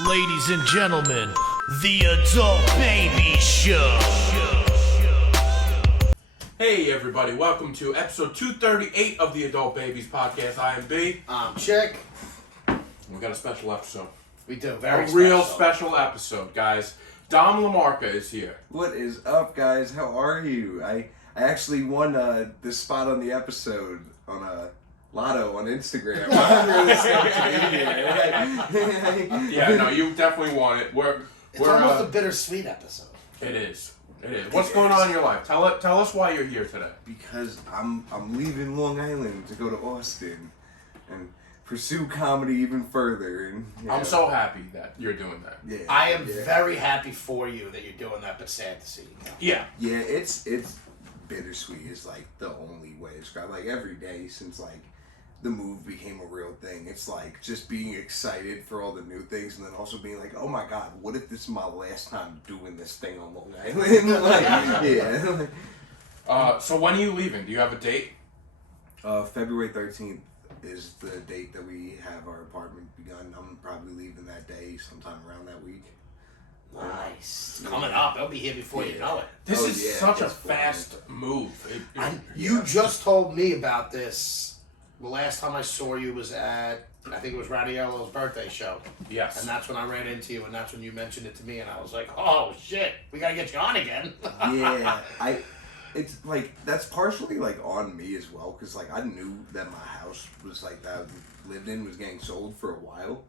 Ladies and gentlemen, the Adult Baby Show. Hey everybody, welcome to episode 238 of the Adult Babies Podcast. I am B. I'm Chick. We got a special episode. We do very real special episode, guys. Dom Lamarca is here. What is up, guys? How are you? I actually won this spot on the episode on Lotto on Instagram. I'm really stoked to be here. Yeah, no, you definitely won it. It's almost a bittersweet episode. It is. What's going on in your life? Tell us why you're here today. Because I'm leaving Long Island to go to Austin and pursue comedy even further. And I'm so happy that you're doing that. Yeah, I am very happy for you that you're doing that, but sad to see you go. Yeah. Yeah, it's bittersweet is like the only way to describe it. Like every day since like the move became a real thing, it's like just being excited for all the new things and then also being like, oh my god, what if this is my last time doing this thing on Long Island? Like, yeah. So when are you leaving? Do you have a date? February 13th is the date that we have our apartment begun. I'm probably leaving that day sometime around that week. Nice. It's coming up. It'll be here before you know it. This is such a it's fast move. You just told me about this. The last time I saw you was at, I think it was Radiello's birthday show. Yes. And that's when I ran into you, and that's when you mentioned it to me, and I was like, oh shit, we gotta get you on again. Yeah, it's like that's partially like on me as well because like I knew that my house was like that I lived in was getting sold for a while,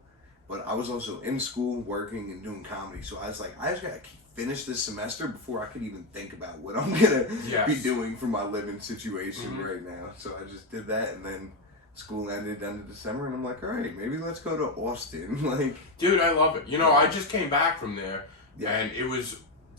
but I was also in school working and doing comedy, so I was like I just gotta finish this semester before I could even think about what I'm gonna be doing for my living situation right now. So I just did that, and then school ended end of December, and I'm like, all right, maybe let's go to Austin. Like, dude, I love it. You know, I just came back from there, and it was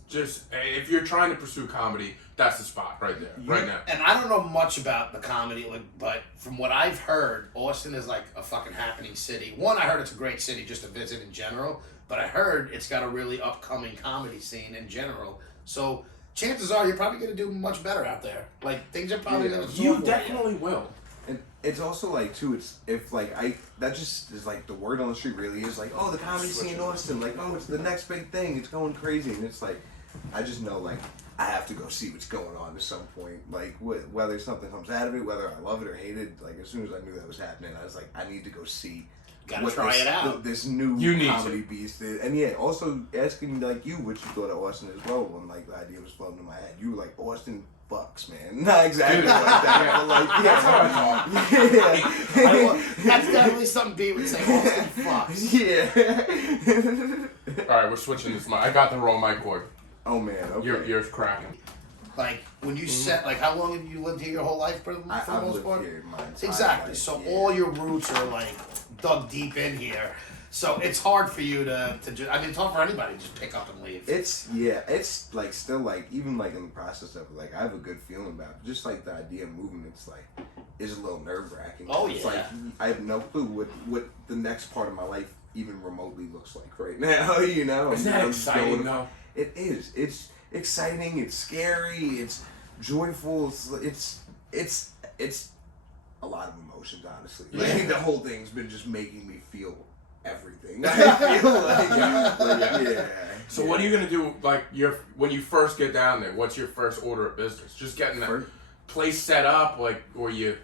just, if you're trying to pursue comedy, that's the spot right there, right now. And I don't know much about the comedy, but from what I've heard, Austin is like a fucking happening city. One, I heard it's a great city just to visit in general, but I heard it's got a really upcoming comedy scene in general. So chances are you're probably going to do much better out there. Like, things are probably going to... You definitely will. and it's also like too. It's if like that just is like the word on the street really is like, oh, the comedy scene in Austin, like, oh, it's the next big thing, it's going crazy, and it's like I just know like I have to go see what's going on at some point, like whether something comes out of it, whether I love it or hate it. Like as soon as I knew that was happening, I was like, I need to go see. Gotta try it out. This new comedy beast is. And yeah, also asking like you what you thought of Austin as well when like the idea was floating in my head. You were like, Austin fucks, man. Not exactly like that, but like That's how I yeah. That's definitely something B would say. Austin fucks. Yeah. All right, we're switching this mic. I got the wrong mic cord. Oh man, okay. Yours cracking. Like when you set, like how long have you lived here your whole life for the most part? Here my entire Exactly. life, So yeah. all your roots are like dug deep in here. So it's hard for you to just, I mean, it's hard for anybody to just pick up and leave. It's like still like even like in the process of it, like I have a good feeling about it. Just like the idea of moving, it's like is a little nerve wracking. Oh It's yeah. like I have no clue what the next part of my life even remotely looks like right now. You know, Isn't that exciting though? It is. It's exciting. It's scary. It's joyful. It's a lot of emotions, honestly. Like, the whole thing's been just making me feel everything. I feel like, yeah. So what are you gonna do? Like when you first get down there, what's your first order of business? Just getting that place set up, like, or you?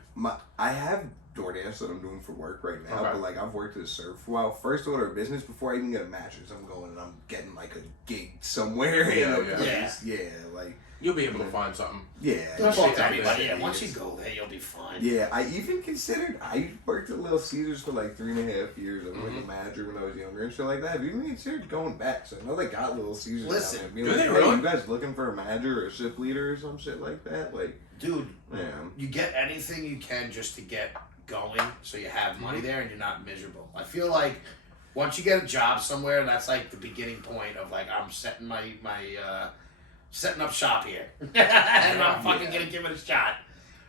I have DoorDash that I'm doing for work right now, Okay. but like I've worked as a server for a while. First order of business before I even get a mattress, I'm going and I'm getting like a gig somewhere in a place. Yeah, like You'll be able to find something. yeah. Don't shit talk to out anybody. there. Yeah, once you go there, you'll be fine. Yeah, I even considered, I worked at Little Caesars for like 3.5 years. I was like a manager when I was younger and shit like that. I've even considered going back. So I know they got Little Caesars. Listen, down there. do Being they like, hey, really? you guys looking for a manager or a shift leader or some shit like that? Like, Dude, yeah. you get anything you can just to get going so you have money there and you're not miserable. I feel like once you get a job somewhere, that's like the beginning point of like, I'm setting setting up shop here. And I'm fucking gonna give it a shot.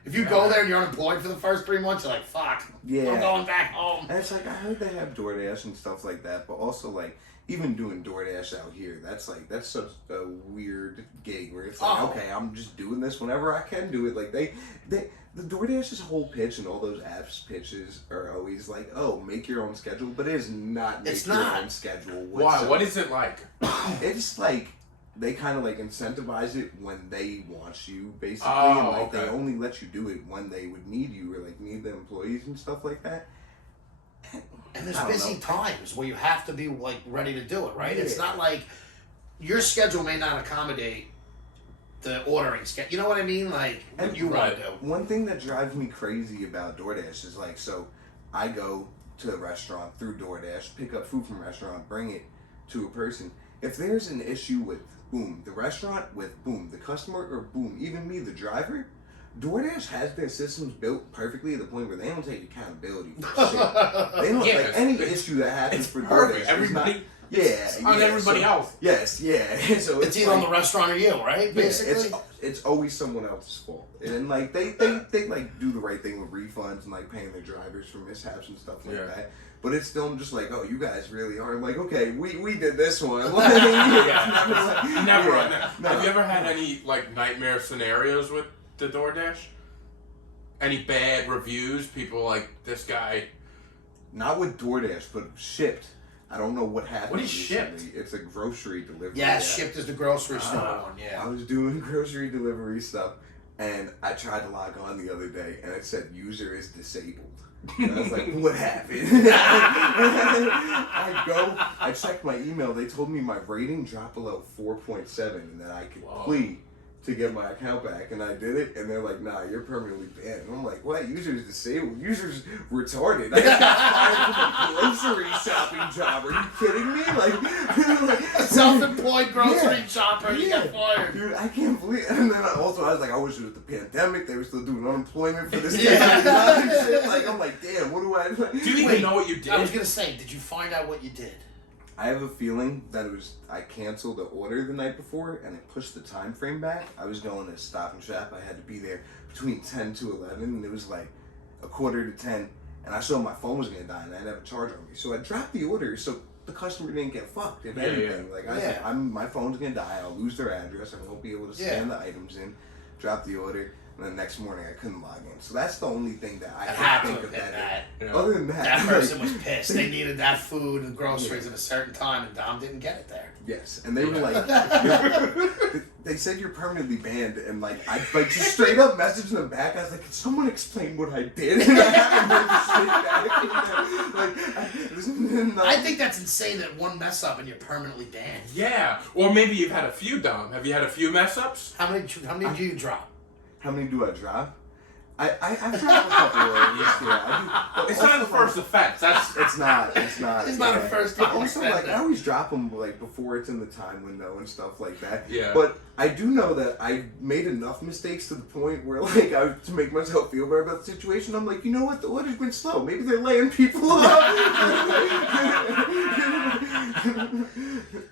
If you go there and you're unemployed for the first 3 months, you're like, fuck, Yeah. I'm going back home. And it's like, I heard they have DoorDash and stuff like that, but also, like, even doing DoorDash out here, that's such a weird gig where it's like, okay, I'm just doing this whenever I can do it. Like, the DoorDash's whole pitch and all those apps pitches are always like, oh, make your own schedule, but it is not your own schedule. Why? What is it like? It's like, they kind of like incentivize it when they want you, basically, Oh, and like okay. they only let you do it when they would need you or like need the employees and stuff like that. And there's I don't busy know. times where you have to be like ready to do it, right? It's Yeah. not like your schedule may not accommodate the ordering schedule. You know what I mean? Like what And you want right. to do. One thing that drives me crazy about DoorDash is like, so I go to a restaurant through DoorDash, pick up food from a restaurant, bring it to a person. If there's an issue with boom, the restaurant, with boom, the customer, or boom, even me, the driver, DoorDash has their systems built perfectly to the point where they don't take accountability for shit. They don't Yeah, like it's- any it's- issue that happens It's for perfect. DoorDash. Everybody. It's on everybody else. Yes, yeah. So It's either on the restaurant or you, right? yeah, Basically. it's always someone else's fault, and like they like do the right thing with refunds and like paying their drivers for mishaps and stuff like that. But it's still just like, oh, you guys really are like, okay, we did this one. Like, Never. Yeah, no. Have you ever had any like nightmare scenarios with the DoorDash? Any bad reviews? People like this guy. Not with DoorDash, but shipped. I don't know what happened. What is recently. Shipt? It's a grocery delivery. Yeah, app. Shipt is the grocery store one. I Yeah. was doing grocery delivery stuff, and I tried to log on the other day, and it said user is disabled. And I was like, what happened? I checked my email. They told me my rating dropped below 4.7 and that I could plea to get my account back. And I did it, and they're like, nah, you're permanently banned. And I'm like, what? User's disabled? User's retarded. I just got fired from a grocery shopping job. Are you kidding me? Like A self-employed grocery Yeah. shopper, you Yeah. get fired. Dude, I can't believe. And then I was like, I wish it was the pandemic. They were still doing unemployment for this Yeah. shit. Like, I'm like, damn, what do I? Do you even know what you did? I was gonna say, did you find out what you did? I have a feeling that it was I canceled the order the night before and it pushed the time frame back. I was going to Stop and Shop. I had to be there between 10 to 11, and it was like a quarter to 10, and I saw my phone was gonna die and I didn't have a charger on me, so I dropped the order so the customer didn't get fucked. If anything, like I said, my phone's gonna die. I'll lose their address. I won't be able to scan the items in. Drop the order. And the next morning I couldn't log in. So that's the only thing that I had can to think of have that. been that. Other than that, That person like, was pissed. They needed that food and groceries at a certain time, and Dom didn't get it there. Yes, and they were like, they said you're permanently banned, and like I like just straight up messaged them back. I was like, can someone explain what I did? And I haven't heard the shit back. I think that's insane that one mess up and you're permanently banned. Yeah, or maybe you've had a few, Dom. Have you had a few mess ups? How many do you drop? How many do I drop? I've dropped a couple of these. Yeah, I do. It's not the first offense. That's It's not. It's not. It's not a first time Also, offender. like I always drop them like before it's in the time window and stuff like that. Yeah. But I do know that I made enough mistakes to the point where like to make myself feel better about the situation. I'm like, you know what? The order's been slow. Maybe they're laying people up.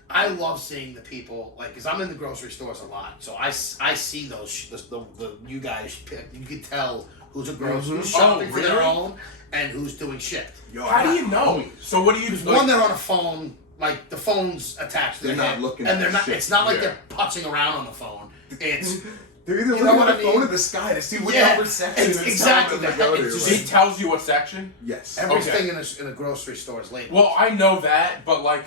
I love seeing the people, like, because I'm in the grocery stores a lot, so I see those, the you guys pick. You can tell who's a grocery who's shopping Oh, for their really? own and who's doing shift. Yo, how do you know? So what do you? Because Like, one, they're on a phone, like the phone's attached to They're their not head, looking and at they're not. shit. It's not like Yeah. they're putzing around on the phone. It's They're either You looking know at what the I phone mean? or the sky to see what Yeah, number section it's it's exactly telling them to that. go to. It's just- he tells you what section. Yes. everything in a grocery store is labeled. Well, I know that, but like,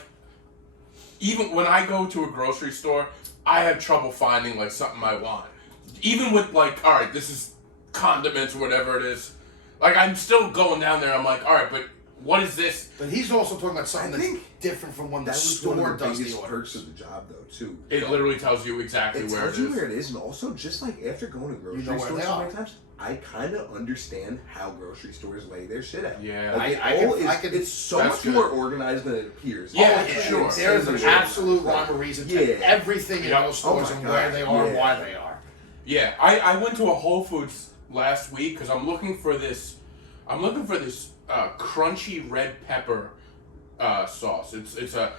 even when I go to a grocery store, I have trouble finding like something I want. Even with like, all right, this is condiments or whatever it is. Like, I'm still going down there. I'm like, all right, but what is this? But he's also talking about something I that's think different from when the That was store one of the does the biggest orders. perks of the job, though, too. It literally tells you exactly It where tells it you is. where it is, and also just like after going to grocery You know where stores they so are. many times, I kind of understand how grocery stores lay their shit out. Yeah. Like, I can- it's so That's much good. more organized than it appears. Yeah, It's for sure. There's an insanely absolute organized. rhyme or reason to Yeah. everything in Yep. those stores Oh my and where God. they are and Yeah. why they are. Yeah, I went to a Whole Foods last week because I'm looking for this. I'm looking for this crunchy red pepper sauce. It's a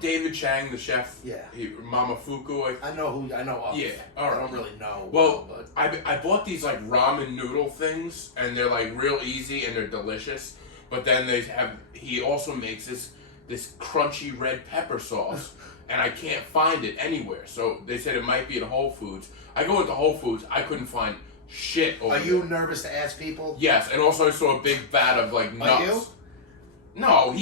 David Chang, the chef. Yeah. Mama Fuku. I know of. Yeah, all right. I don't really know. Well, but I bought these like ramen noodle things, and they're like real easy and they're delicious. But then he also makes this crunchy red pepper sauce, and I can't find it anywhere. So they said it might be at Whole Foods. I go into Whole Foods, I couldn't find shit over are you there. nervous to ask people? Yes, and also I saw a big vat of like nuts. Are you? No,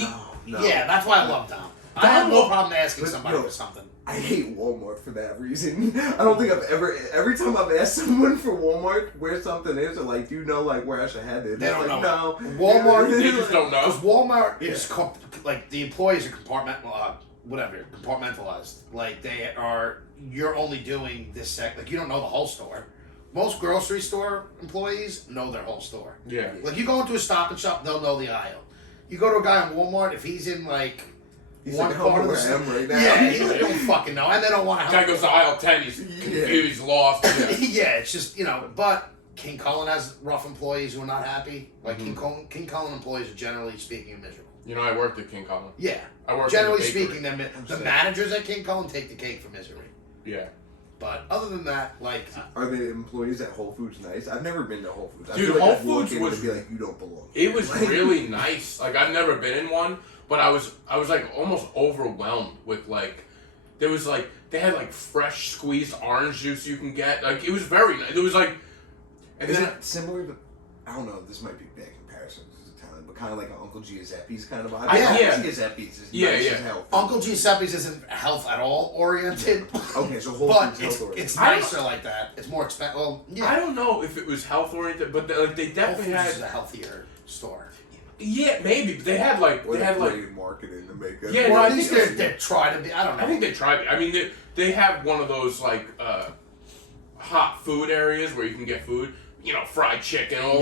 No. Yeah, that's why I love Dom. I have no problem asking But, somebody yo, for something. I hate Walmart for that reason. I don't think I've every time I've asked someone for Walmart where something is, or like, do you know like where I should have it? They It's don't like, know. No. Walmart, They just don't know. Because Walmart is like the employees are compartmentalized. Like you're only doing this like you don't know the whole store. Most grocery store employees know their whole store. Yeah. Like you go into a Stop and Shop, they'll know the aisle. You go to a guy in Walmart, if he's in like He's one like, part of where the I am right now. yeah, he don't fucking know, and they don't want to help. Guy goes to aisle 10, he's confused, he's lost. Yeah. Yeah, it's just but King Cullen has rough employees who are not happy. Like Mm-hmm. King Cullen employees are generally speaking miserable. I worked at King Cullen. Yeah, I worked generally in the bakery. speaking, the managers at King Cullen take the cake for misery. Yeah. But other than that, like Are the employees at Whole Foods nice? I've never been to Whole Foods. I Dude, feel like Whole I'd walk Foods in was- and be like, you don't belong. It was Like- really nice. Like I've never been in one, but I was like almost overwhelmed with like there was like they had like fresh squeezed orange juice you can get. Like it was very nice. It was like and Is then it similar to? I don't know. This might be a bad comparison because it's Italian, but kind of like an Uncle Giuseppe's kind of vibe. Yeah. Giuseppe's is Yeah, nice yeah. as hell. Uncle Giuseppe's isn't health at all oriented. Okay, so Whole But Foods it's, health it's I don't- nicer like that. It's more expensive. Well, I yeah. don't know if it was health oriented, but they Whole definitely Foods had is a healthier store. yeah maybe but they had like Or they had like great marketing to make it. Yeah, Well, no, at I least think they're trying to be. I don't know. I think they tried. I mean they have one of those like hot food areas where you can get food. Fried chicken, all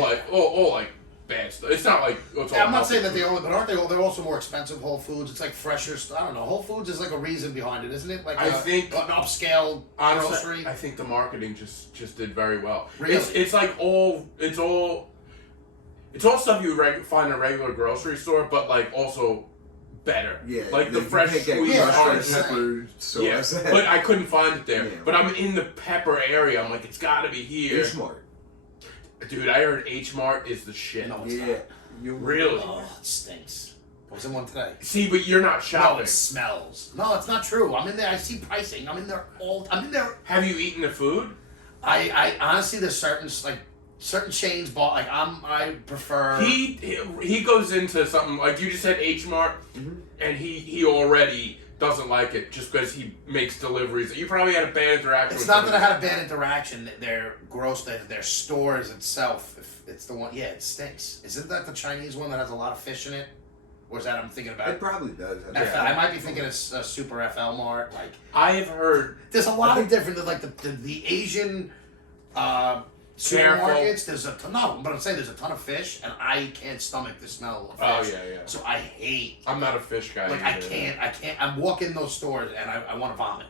like bad stuff. It's not like it's all I'm not healthy saying that they food. only, but aren't they? They're also more expensive. Whole Foods. It's like fresher. I don't know. Whole Foods is like a reason behind it, isn't it? Like I think- an upscale Honestly, grocery. I think the marketing just did very well. Really? It's like it's all stuff you would find in a regular grocery store, but like also better. Yeah, like the you fresh can't get squeezed Yeah, orange. fresh pepper Yeah, sauce. but I couldn't find it there. Yeah. But I'm in the pepper area. I'm like, it's got to be here. You're smart. Dude, I heard H Mart is the shit. No, it's Yeah. not. You Really? Oh, it stinks. I was in one today. See, but you're not No, shopping. it smells. No, it's not true. I'm in there. I see pricing. I'm in there. Have you eaten the food? I honestly, there's certain chains bought. Like I prefer. He goes into something like you just said H Mart, and he already doesn't like it just because he makes deliveries. You probably had a bad interaction. It's with not that I somebody. had a bad interaction. They're gross. Their stores itself. If it's the one, yeah, it stinks. Isn't that the Chinese one that has a lot of fish in it? Or is that I'm thinking about? It probably does. I might be thinking of Super FL Mart. Like I've heard. there's a lot of different. Like the Asian supermarkets. There's a ton. No, but I'm saying there's a ton of fish, and I can't stomach the smell of fish. Oh yeah. So I hate. I'm not a fish guy. Like either. I can't. I'm walking those stores and I want to vomit.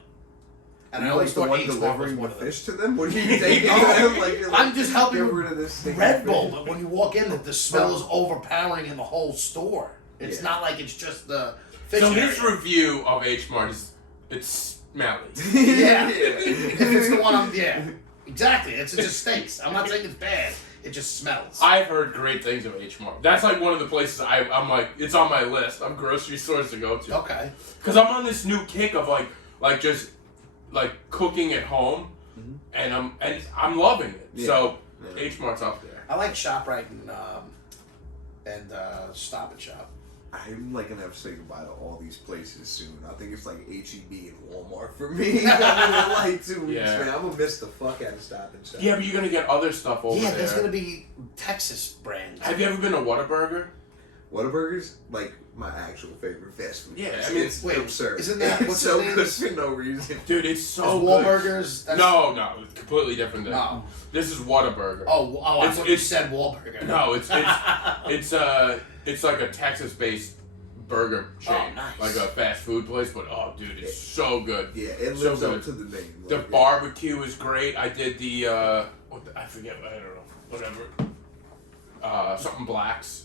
And I You always like the thought one H Mart was delivering the one of them. fish to them? What are you taking them? Like, you're I'm just helping get rid of this thing. Red Bull, but when you walk in, the smell is overpowering in the whole store. It's Yeah. not like it's just the fish. So area. his review of H Mart is it's smelly. Yeah. If it's the one exactly. It just stinks. I'm not saying it's bad. It just smells. I've heard great things of H Mart. That's like one of the places I'm like it's on my list of grocery stores to go to. Okay. Because I'm on this new kick of like just like cooking at home, and I'm loving it. Yeah. So Yeah. H Mart's up there. I like ShopRite and Stop and Shop. I'm like gonna have to say goodbye to all these places soon. I think it's like HEB and Walmart for me. I'm in like 2 weeks, Yeah. man. I'm gonna miss the fuck out of Stop and Shop. Yeah, but you're gonna get other stuff over Yeah, there. there's gonna be Texas brands. Have you ever been to Whataburger? Whataburger's like my actual favorite fast food. Yeah, place. I mean, it's wait, absurd. isn't that- it's what's so his name? good for no reason? Dude, it's Is so Wahlburgers? good. That's- No, it's completely different thing. No. This is Whataburger. Oh, I It's- thought you it's- said Wahlburger. No, it's like a Texas-based burger chain, nice. like a fast food place. But oh, dude, it's so good. Yeah, it So lives up good. to the name. The Like, barbecue is great. I did the I forget. I don't know. Whatever. Something blacks.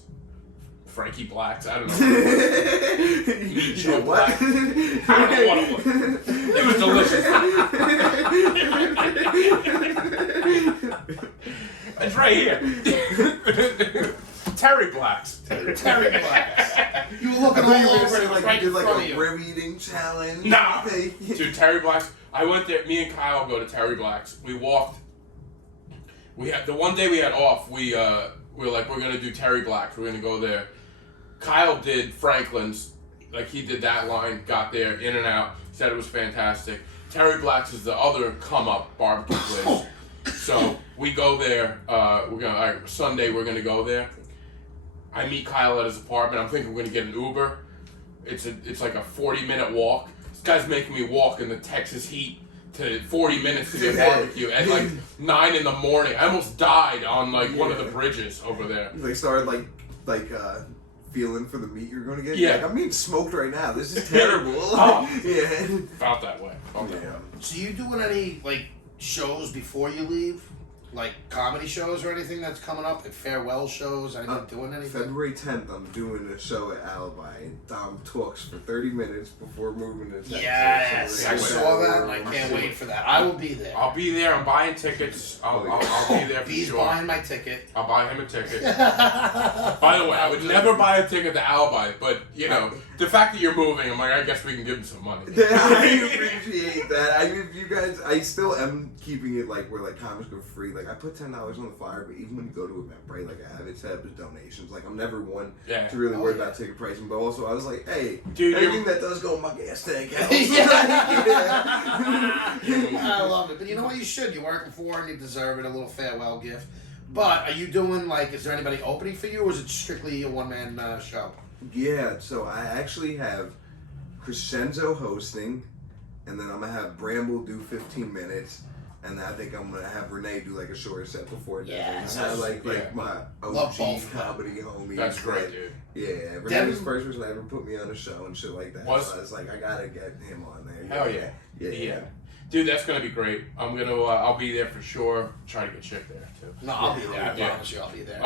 Frankie Blacks. I don't know. Meat Joe Black. I don't know what it was. It was delicious. It's right here. Terry Blacks. Terry Blacks. You were looking I all thought you were over gonna say it like right you in did like front a of you. rib eating challenge. Nah, dude, Terry Blacks. I went there. Me and Kyle go to Terry Blacks. We walked. We had the one day we had off. We were like, we're gonna do Terry Blacks. We're gonna go there. Kyle did Franklin's. Like he did that line. Got there, in and out. Said it was fantastic. Terry Blacks is the other come up barbecue place. So we go there. Sunday we're gonna go there. I meet Kyle at his apartment. I'm thinking we're gonna get an Uber. It's like a 40-minute walk. This guy's making me walk in the Texas heat to 40 minutes to get barbecue at like 9 in the morning. I almost died on like one of the bridges over there. They started like feeling for the meat you're gonna get. Yeah. Like, I'm being smoked right now. This is terrible. Oh. Yeah. Felt that way. So you doing any like shows before you leave? Like comedy shows or anything that's coming up? Like farewell shows? Anything doing anything? February 10th, I'm doing a show at Alibi. And Dom talks for 30 minutes before moving to Texas. Yes, So I we're saw gonna- that and I can't wait for that. I will be there. I'll be there. I'm buying tickets. I'll be there for He's sure. buying my ticket. I'll buy him a ticket. By the way, I would never buy a ticket to Alibi, but you know, the fact that you're moving, I'm like, I guess we can give him some money. I appreciate that. I mean, you guys, I still am keeping it like where like comics go free. Like I put $10 on the flyer, but even when you go to Eventbrite, like I have it set up as donations. Like I'm never one to really worry about ticket pricing, but also I was like, hey, dude, anything that does go in my gas tank helps. I love it. But you know what? You should. You're working for and you deserve it. A little farewell gift. But are you doing like, is there anybody opening for you or is it strictly a one-man show? Yeah, so I actually have Crescenzo hosting, and then I'm going to have Bramble do 15 minutes, and then I think I'm going to have Renee do like a shorter set before that. Yes. And I like my Love OG both. comedy homie. That's great, dude. Yeah, Renee was the first person that ever put me on a show and shit like that. So I was like, I got to get him on there. Hell yeah. Yeah. Dude, that's gonna be great. I'm gonna, I'll be there for sure. Try to get Chick there too. No, I'll be there. I Yeah. promise you I'll be there.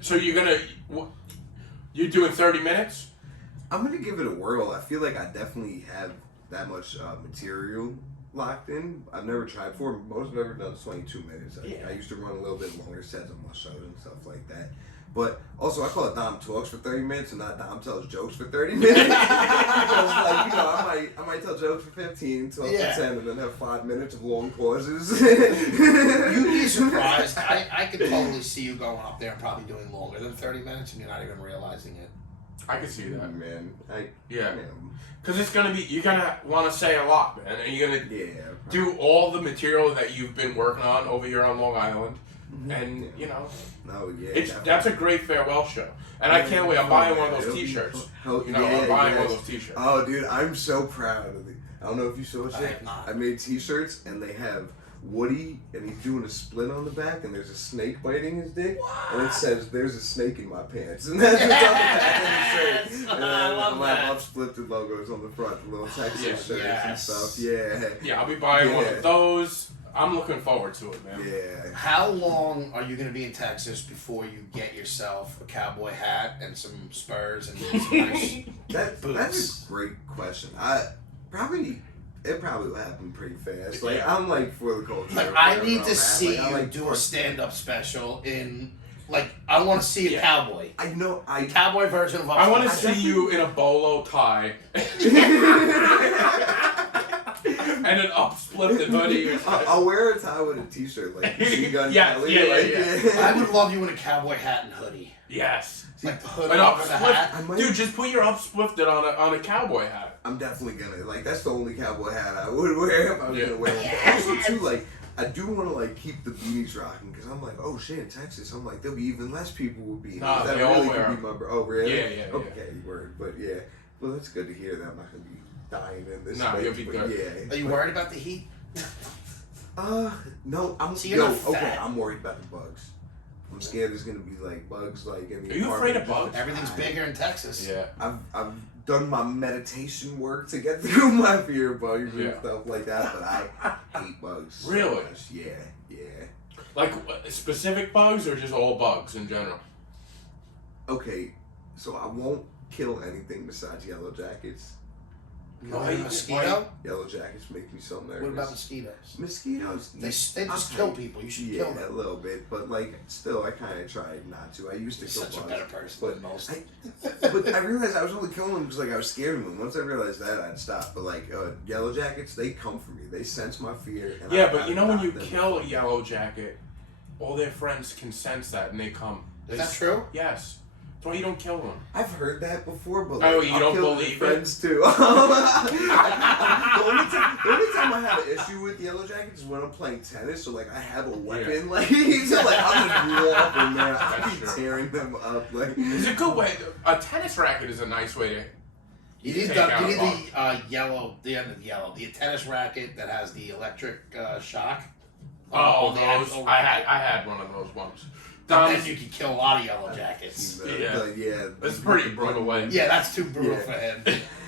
So you're doing 30 minutes? I'm going to give it a whirl. I feel like I definitely have that much material locked in. I've never tried before. Most I've ever done is 22 minutes. I used to run a little bit longer sets on my shows and stuff like that. But also, I call it Dom Talks for 30 minutes and not Dom Tells Jokes for 30 minutes. Because, like, you know, I might tell jokes for 15, 12 to 10, and then have 5 minutes of long pauses. You'd be surprised. I could totally see you going up there and probably doing longer than 30 minutes and you're not even realizing it. I can see that. Man, Yeah. Because it's gonna be, you're gonna want to say a lot, man. And you're gonna do all the material that you've been working on over here on Long Island. And, you know, that's a great farewell show. And I can't wait. I'm buying one of those t-shirts. I'm buying one of those t-shirts. Oh, dude, I'm so proud of it. I don't know if you saw it I yet. have not. I made t-shirts, and they have Woody, and he's doing a split on the back, and there's a snake biting his dick. What? And it says, "There's a snake in my pants." And that's what's on the back of the shirt. And then I love my that. uplifted logos on the front, the little Texas shirts and Yes. stuff. Yeah. Yeah, I'll be buying one of those. I'm looking forward to it, man. Yeah. How long are you going to be in Texas before you get yourself a cowboy hat and some spurs and some nice That's boots? a great question. It probably will happen pretty fast. Like I'm like for the culture. Like I need around to that. see Like, I you like do a stand-up special in, like, I want to see a cowboy. I know. Cowboy version of. I want to Upstairs. see you in a bolo tie and an uplifted hoodie. I'll wear a tie with a t-shirt like Machine Gun Yes, Kelly. yeah, like, yeah. I would love you in a cowboy hat and hoodie. Yes. Like the hood An over the hat. Dude, just put your uplifted on a cowboy hat. I'm definitely gonna like. That's the only cowboy hat I would wear if I was gonna wear one. Yes. Also, too, like I do want to like keep the beanies rocking because I'm like, oh shit, in Texas, I'm like there'll be even less people with beanies. Nah, that they all really wear could be my oh really? Yeah. Okay, word, but yeah. Well, that's good to hear that I'm not gonna be dying in this. Nah, space, you'll be but good. Yeah. Are you worried about the heat? No, I'm So you're not okay. fat. I'm worried about the bugs. I'm scared there's gonna be like bugs like in the Are you afraid of apartment. bugs? Everything's bigger in Texas. Yeah. I've done my meditation work to get through my fear of bugs and Yeah. stuff like that, but I hate bugs. so Really? much. Yeah. Like specific bugs or just all bugs in general? Okay, So I won't kill anything besides yellow jackets. No, Why you- mosquito? Yellow jackets make me so nervous. What about mosquitoes? Mosquitoes? They just kill people. You should Yeah, kill a them. little bit, but like still, I kind of tried not to. I used to You're kill such a bugs, better person than most. but I realized I was only killing them because like I was scared of them. Once I realized that, I'd stop. But like yellow jackets, they come for me. They sense my fear. And Yeah, I but you know when you them kill a before. yellow jacket, all their friends can sense that and they come. Is that true? Yes. That's why you don't kill them. I've heard that before, but Oh, like, you I'll don't kill believe their it? friends too. the only time I have an issue with yellow jackets is when I'm playing tennis. So like I have a weapon, Yeah. like so like I'm just walking there, I That's keep true. tearing them up. Like It's a good way. A tennis racket is a nice way to. You need Take the out you a need bug. the yellow, the end of the yellow, the tennis racket that has the electric shock. Oh, the those! actual I racket. had one of those once. And then you can kill a lot of yellow jackets. yeah, It's a pretty brutal way. Yeah, that's too brutal Yeah. for him.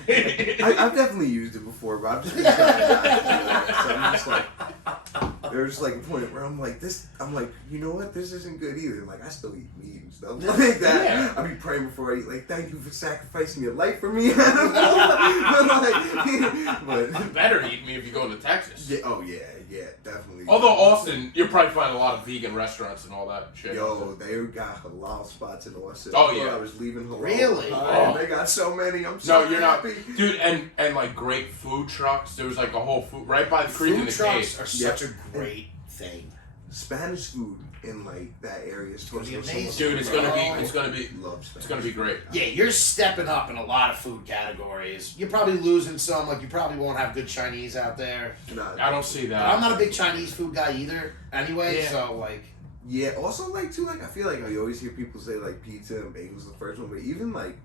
I've definitely used it before, but I've just been trying not to do that. So I'm just like, there's like a point where I'm like, you know what, this isn't good either. Like, I still eat meat and stuff like that. Yeah. I be praying before I eat, like, thank you for sacrificing your life for me. but Better eat me if you go to Texas. yeah, oh yeah, definitely. Although Austin, you'll probably find a lot of vegan restaurants and all that shit. Yo, they got halal spots in Austin. Oh, I thought yeah. I was leaving halal. Really? behind. Oh. They got so many. I'm so No, you're not, happy. dude. And like great food trucks. There was like a whole food right by the creek in Food the trucks cave. are such a great thing. Spanish food in like that area is supposed to It's be gonna be Dude, it's gonna be love Spanish. it's gonna be great. Yeah, you're stepping up in a lot of food categories. You're probably losing some. Like you probably won't have good Chinese out there. Nah, I don't see that. I'm not a big Chinese food guy either. Anyway, Yeah. so like. Yeah, also like too, like I feel like I always hear people say like pizza and bagels the first one, but even like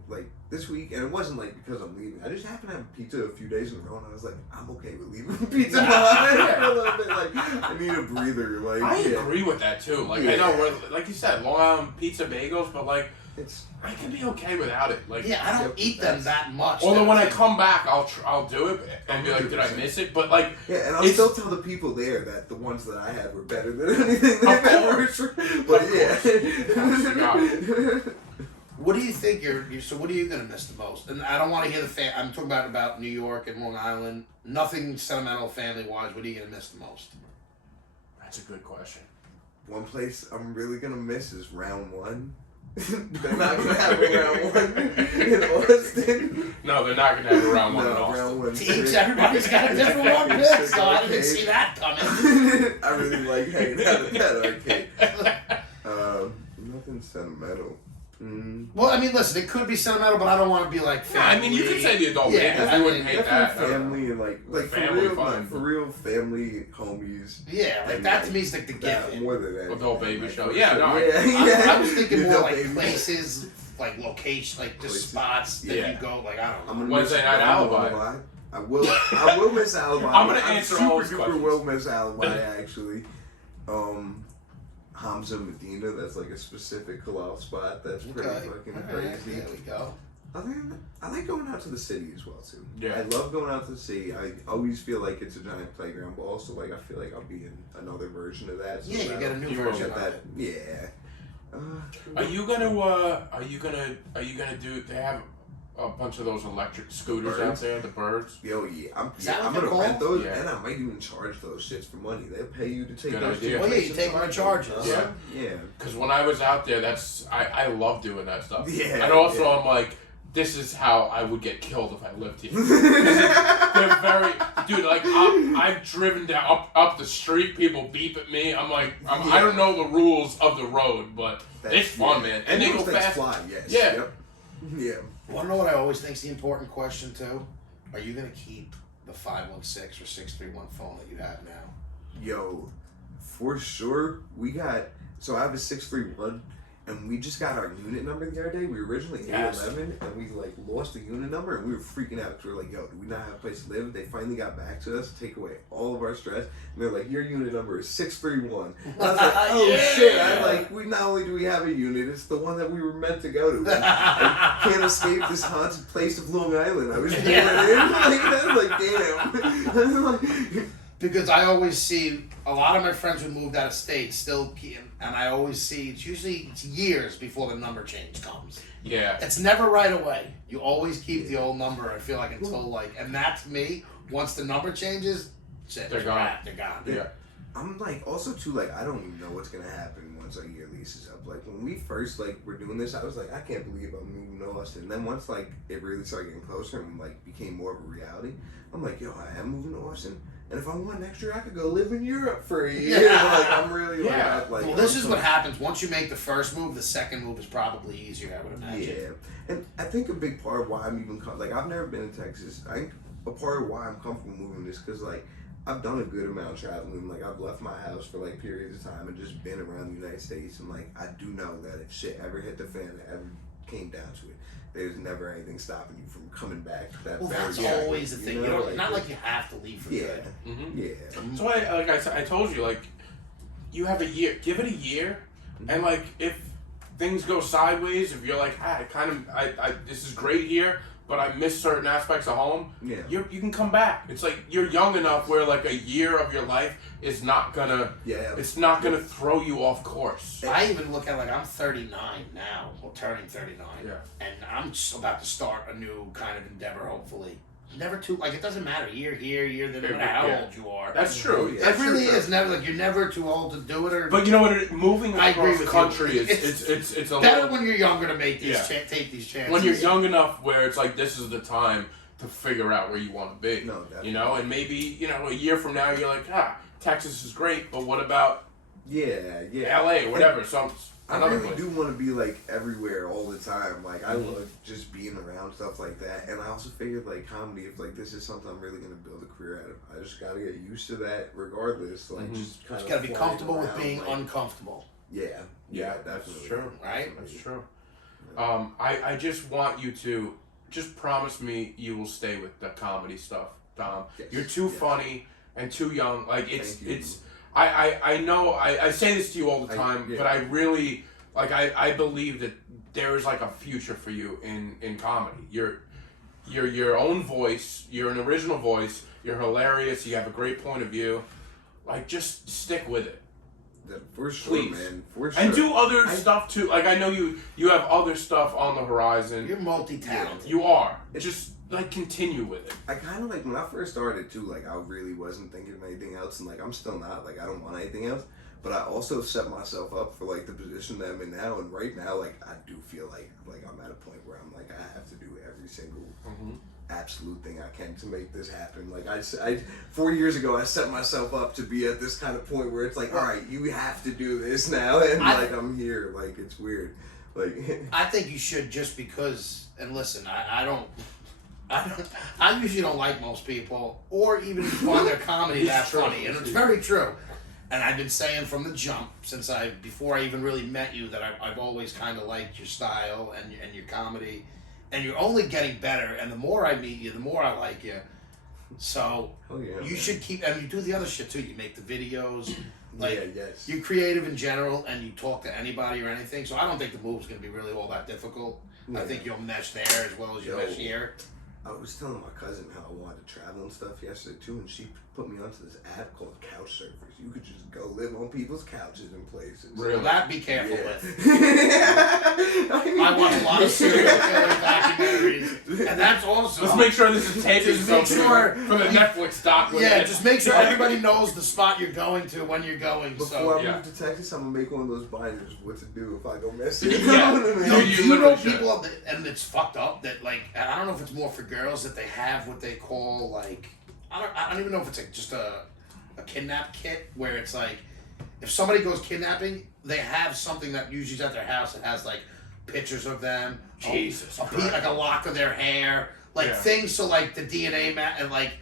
this week, and it wasn't like because I'm leaving. I just happened to have pizza a few days in a row, and I was like, I'm okay with leaving pizza behind for a little bit. Like I need a breather. Like I yeah, agree with that too. Like I Yeah. know we're like you said, Long Island pizza bagels, but like it's I can be okay without it. Like Yeah, I don't eat them that much. although when I That's- come back, I'll do it and be like, did I 100%. miss it? But like yeah, and I'll It's- still tell the people there that the ones that I had were better than anything they've Of ever. course. But Of yeah. What do you think so what are you gonna miss the most? And I don't want to hear I'm talking about New York and Long Island. Nothing sentimental family wise. What are you gonna miss the most? that's a good question. One place I'm really gonna miss is round one. They're not gonna have a round one in Austin. No, they're not gonna have a round one at all. round one. Teams, everybody's got a different one pick, so I didn't see that coming. I really like hanging out at that arcade. Nothing sentimental. Well, I mean, listen, it could be sentimental, but I don't want to be like Yeah, family. I mean, you could say the adult Yeah, babies. I I wouldn't mean, hate that. Definitely family and like Family fun. for real family homies. Yeah, like And, that to me is like the that, given. more than that. Adult baby Like, show. for Yeah, sure. no, I was thinking The more adult like baby. places, like location, like just Places. spots that Yeah. you go. Like I don't I'm know. gonna Wednesday miss night Alibi. I will miss Alibi. I'm gonna answer all those super questions. will miss Alibi actually. Hamza Medina, that's like a specific halal spot that's pretty fucking Alright, crazy. there we go. Other than that, I like going out to the city as well too. Yeah. I love going out to the city. I always feel like it's a giant playground, but also like I feel like I'll be in another version of that. So Yeah, you that'll- get a new you will version get of that. it. Yeah. Are you gonna do? They have a bunch of those electric scooters out Birds? there, the birds. Yo, yeah, I'm Is that what gonna they're rent called? those, Yeah. and I might even charge those shits for money. They'll pay you to take Good those. idea. Oh, yeah, you take them on charges. Yeah. Yeah. Because when I was out there, I love doing that stuff. Yeah, And also, yeah. I'm like, this is how I would get killed if I lived here. 'Cause they're very, dude. Like I've driven down up the street. People beep at me. I'm like, I don't know the rules of the road, but it's fun, man. And they those go things fast. Fly, yes. Yeah. Yep. Yeah. Want to know what I always think is the important question too? Are you gonna keep the 516 or 631 phone that you have now? Yo, for sure. We got. So I have a 631. And we just got our unit number the other day. We were originally Yes. 811, and we like lost the unit number, and we were freaking out because we were like, "Yo, do we not have a place to live?" They finally got back to us to take away all of our stress, and they're like, "Your unit number is 631." And I was like, "Oh Yeah. shit!" I'm like, "We not only do we have a unit, it's the one that we were meant to go to. I can't escape this haunted place of Long Island. I was born in." Like, damn. Like, Because I always see a lot of my friends who moved out of state still, and I always see it's years before the number change comes. Yeah. It's never right away. You always keep the old number. I feel like until and that's me. Once the number changes, shit, They're gone. They're gone. Yeah. I'm like also too like I don't even know what's gonna happen once our year lease is up. Like when we first like were doing this, I was like, I can't believe I'm moving to Austin. And then once like it really started getting closer and like became more of a reality, I'm like, yo, I am moving to Austin. And if I want next year, I could go live in Europe for a year. Yeah. Like I'm really Yeah. like Well, this is what happens. Once you make the first move, the second move is probably easier, I would imagine. Yeah, and I think a big part of why I'm even like I've never been in Texas. I think a part of why I'm comfortable moving is because like I've done a good amount of traveling. Like I've left my house for like periods of time and just been around the United States. And like I do know that if shit ever hit the fan, ever came down to it, there's never anything stopping you from coming back. Well, that's very always the thing. You know, don't, not like you have to leave for yeah, good. Mm-hmm. yeah. So I told you, like, you have a year. Give it a year, and like if things go sideways, if you're like, I this is great here, but I miss certain aspects of home. Yeah. You can come back. It's like you're young enough where like a year of your life is not gonna. Yeah. It's not gonna throw you off course. I even look at like I'm 39 now, or turning 39, Yeah. and I'm just about to start a new kind of endeavor. Hopefully, never too like it doesn't matter year here, year there, no matter how Yeah. old you are. That's true. Yeah. It really is never like you're never too old to do it. Or But you know what? Moving I agree across the with country you. it's a better little, when you're younger to make these Yeah. take these chances. when you're young enough where it's like this is the time to figure out where you want to be. No, definitely. You know, and maybe a year from now you're like, Texas is great, but what about Yeah. LA or whatever? So I another really place. do want to be like everywhere all the time. Like I love just being around stuff like that. And I also figured like comedy, if like this is something I'm really gonna build a career out of, I just gotta get used to that regardless. Like just kind You of gotta be flying comfortable with around, being like, uncomfortable. Yeah, That's definitely. true. Right? That's true. I just want you to just promise me you will stay with the comedy stuff, Dom. Yes, You're too yes. funny and too young. Like Thank you. I know I say this to you all the time, yeah. but I really I believe that there is like a future for you in comedy. You're your own voice. You're an original voice. You're hilarious. You have a great point of view. Like just stick with it. For sure, Please. man. For sure. And do other stuff too. Like I know you have other stuff on the horizon. You're multi-talented. You are. Just like continue with it. I kind of like when I first started too. Like I really wasn't thinking of anything else, and like I'm still not. Like I don't want anything else. But I also set myself up for like the position that I'm in now, and right now, like I do feel like I'm at a point where I'm like I have to do every single absolute thing I can to make this happen. Like I 4 years ago, I set myself up to be at this kind of point where it's like, all right, you have to do this now, and like I'm here. Like it's weird. Like I think you should just because. And listen, I usually don't like most people, or even find their comedy It's that true. funny, and it's very true. And I've been saying from the jump, before I even really met you, that I've always kind of liked your style and your comedy, and you're only getting better. And the more I meet you, the more I like you. So oh yeah, you man. should keep, and you do the other shit too. You make the videos, like yeah, yes. you're creative in general, and you talk to anybody or anything. So I don't think the move's gonna be really all that difficult. I Yeah. think you'll mesh there as well as you Yo. mesh here. I was telling my cousin how I wanted to travel and stuff yesterday too, and she put me onto this app called Couch Surfers. You could just go live on people's couches and places. Really? Well, that be careful Yeah. with. I watch a lot of serial killer documentaries, and that's awesome. Let's make sure this is taped Just make sure for the Netflix doc. with Yeah, it. just make sure everybody knows the spot you're going to when you're going. Before So I yeah. move to Texas, I'm gonna make one of those binders. What to do if I go missing? Yeah. You know what I mean? No, do you you know literally should. people that, and it's fucked up that like I don't know if it's more for girls that they have what they call like I don't even know if it's just a kidnap kit where it's like if somebody goes kidnapping they have something that usually is at their house that has like pictures of them, Jesus like a lock of their hair, like Yeah. things so like the DNA and like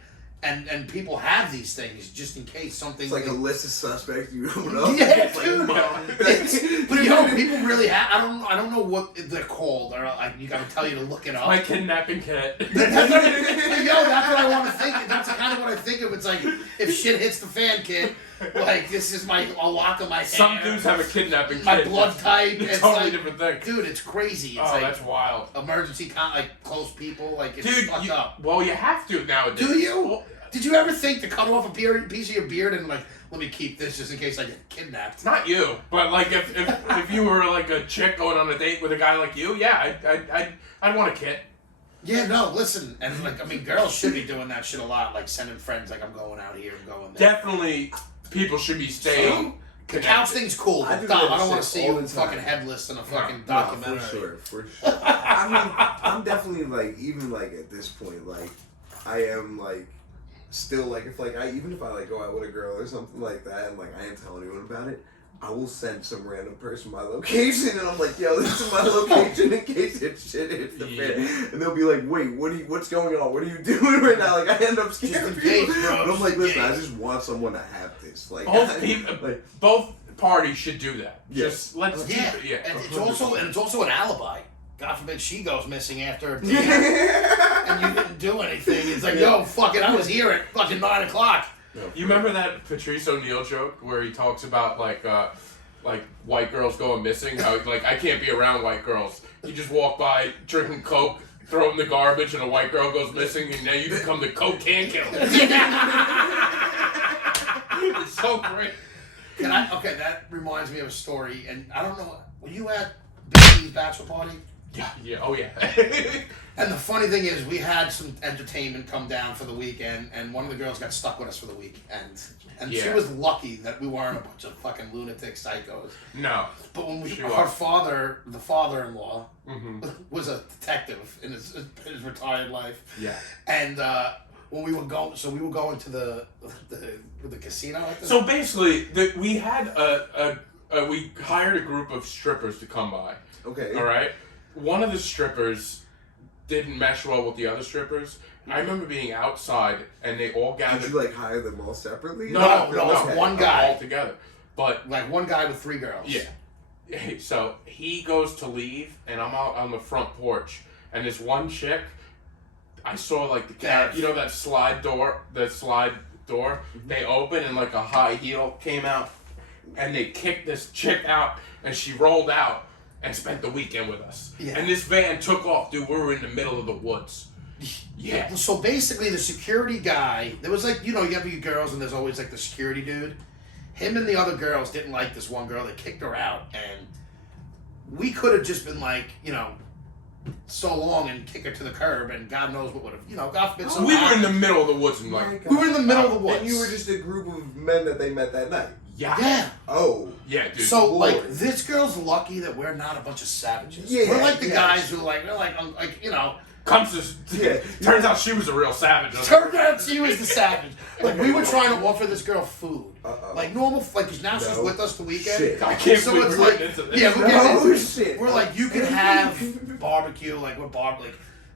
and people have these things just in case something It's like a list of suspects you don't know. Yeah, It's like, dude. But you know, people really have. I don't know what they're called. Or like, you gotta tell you to look it up. My kidnapping kit. That's what I want to think. That's kind of what I think of. It's like if shit hits the fan, kid. Like this is a lock of my hair. Some dudes have a kidnapping kit. My blood type. It's It's totally like, different thing. dude, it's crazy. It's Oh, like that's wild. emergency like close people. Like it's Dude, fucked up. well, you have to nowadays. Do you? Well, Did you ever think to cut off a piece of your beard and like, let me keep this just in case I get kidnapped? Not you, but like if you were like a chick going on a date with a guy like you, yeah, I'd want a kid. Yeah, no, listen, and like, I mean, girls should be doing that shit a lot, like sending friends, like, I'm going out here, I'm going there. Definitely, people should be staying. The couch thing's cool, I but do Dom, that I don't want to shit see all you the time. fucking headless in a fucking No, documentary. for sure. I mean, I'm definitely like, even like at this point, like, I am like, still like, if like, even if I like go out with a girl or something like that, and like I ain't telling anyone about it, I will send some random person my location, and I'm like, yo, this is my location in case shit hits the fan. And they'll be like, wait, what's going on? What are you doing right now? Like, I end up scaring people. But I'm like, listen, I just want someone to have this. Like, Both parties should do that. Yeah. Just let's keep it. Yeah. And it's also an alibi. God forbid she goes missing after a dinner and you didn't do anything. It's like, yo, fuck it, I was here at fucking 9 o'clock. You remember that Patrice O'Neal joke where he talks about like white girls going missing? How like I can't be around white girls. You just walk by drinking Coke, throw in the garbage, and a white girl goes missing, and now you become the Coke can killer. It's so great. Okay, that reminds me of a story, and I don't know, were you at Big E's bachelor party? Yeah, oh yeah. And the funny thing is, we had some entertainment come down for the weekend, and one of the girls got stuck with us for the weekend. And she was lucky that we weren't a bunch of fucking lunatic psychos. No. But when She her was. father, the father-in-law, was a detective in his retired life. Yeah. And when we were going to the casino. So basically, we had we hired a group of strippers to come by. okay. All right. One of the strippers didn't mesh well with the other strippers. I remember being outside and they all gathered. Did you like hire them all separately? No, it's one guy. All together. But Like one guy with 3 girls. yeah. So he goes to leave and I'm out on the front porch and this one chick, I saw like the cat, you know that slide door? They open and like a high heel came out and they kicked this chick out and she rolled out and spent the weekend with us. Yeah. And this van took off, dude. We were in the middle of the woods. Yeah. So basically, the security guy, there was like, you have your girls and there's always like the security dude. Him and the other girls didn't like this one girl. They kicked her out. And we could have just been like, so long and kick her to the curb and God knows what would have, God forbid something We were in the happened. middle of the woods and like. We were in the middle of the woods. And you were just a group of men that they met that night. Yeah. Oh. Yeah, dude. So Lord. like this girl's lucky that we're not a bunch of savages. Yeah, we're like the yeah. guys who like Comes to. Turns out she was a real savage. turned out she was the savage. Like we were trying to offer this girl food, like normal, like 'cause now she's No. with us the weekend. Shit. I can't So believe it's we like, went into this. yeah, we're No getting into, shit. we're like, you can have barbecue, like we're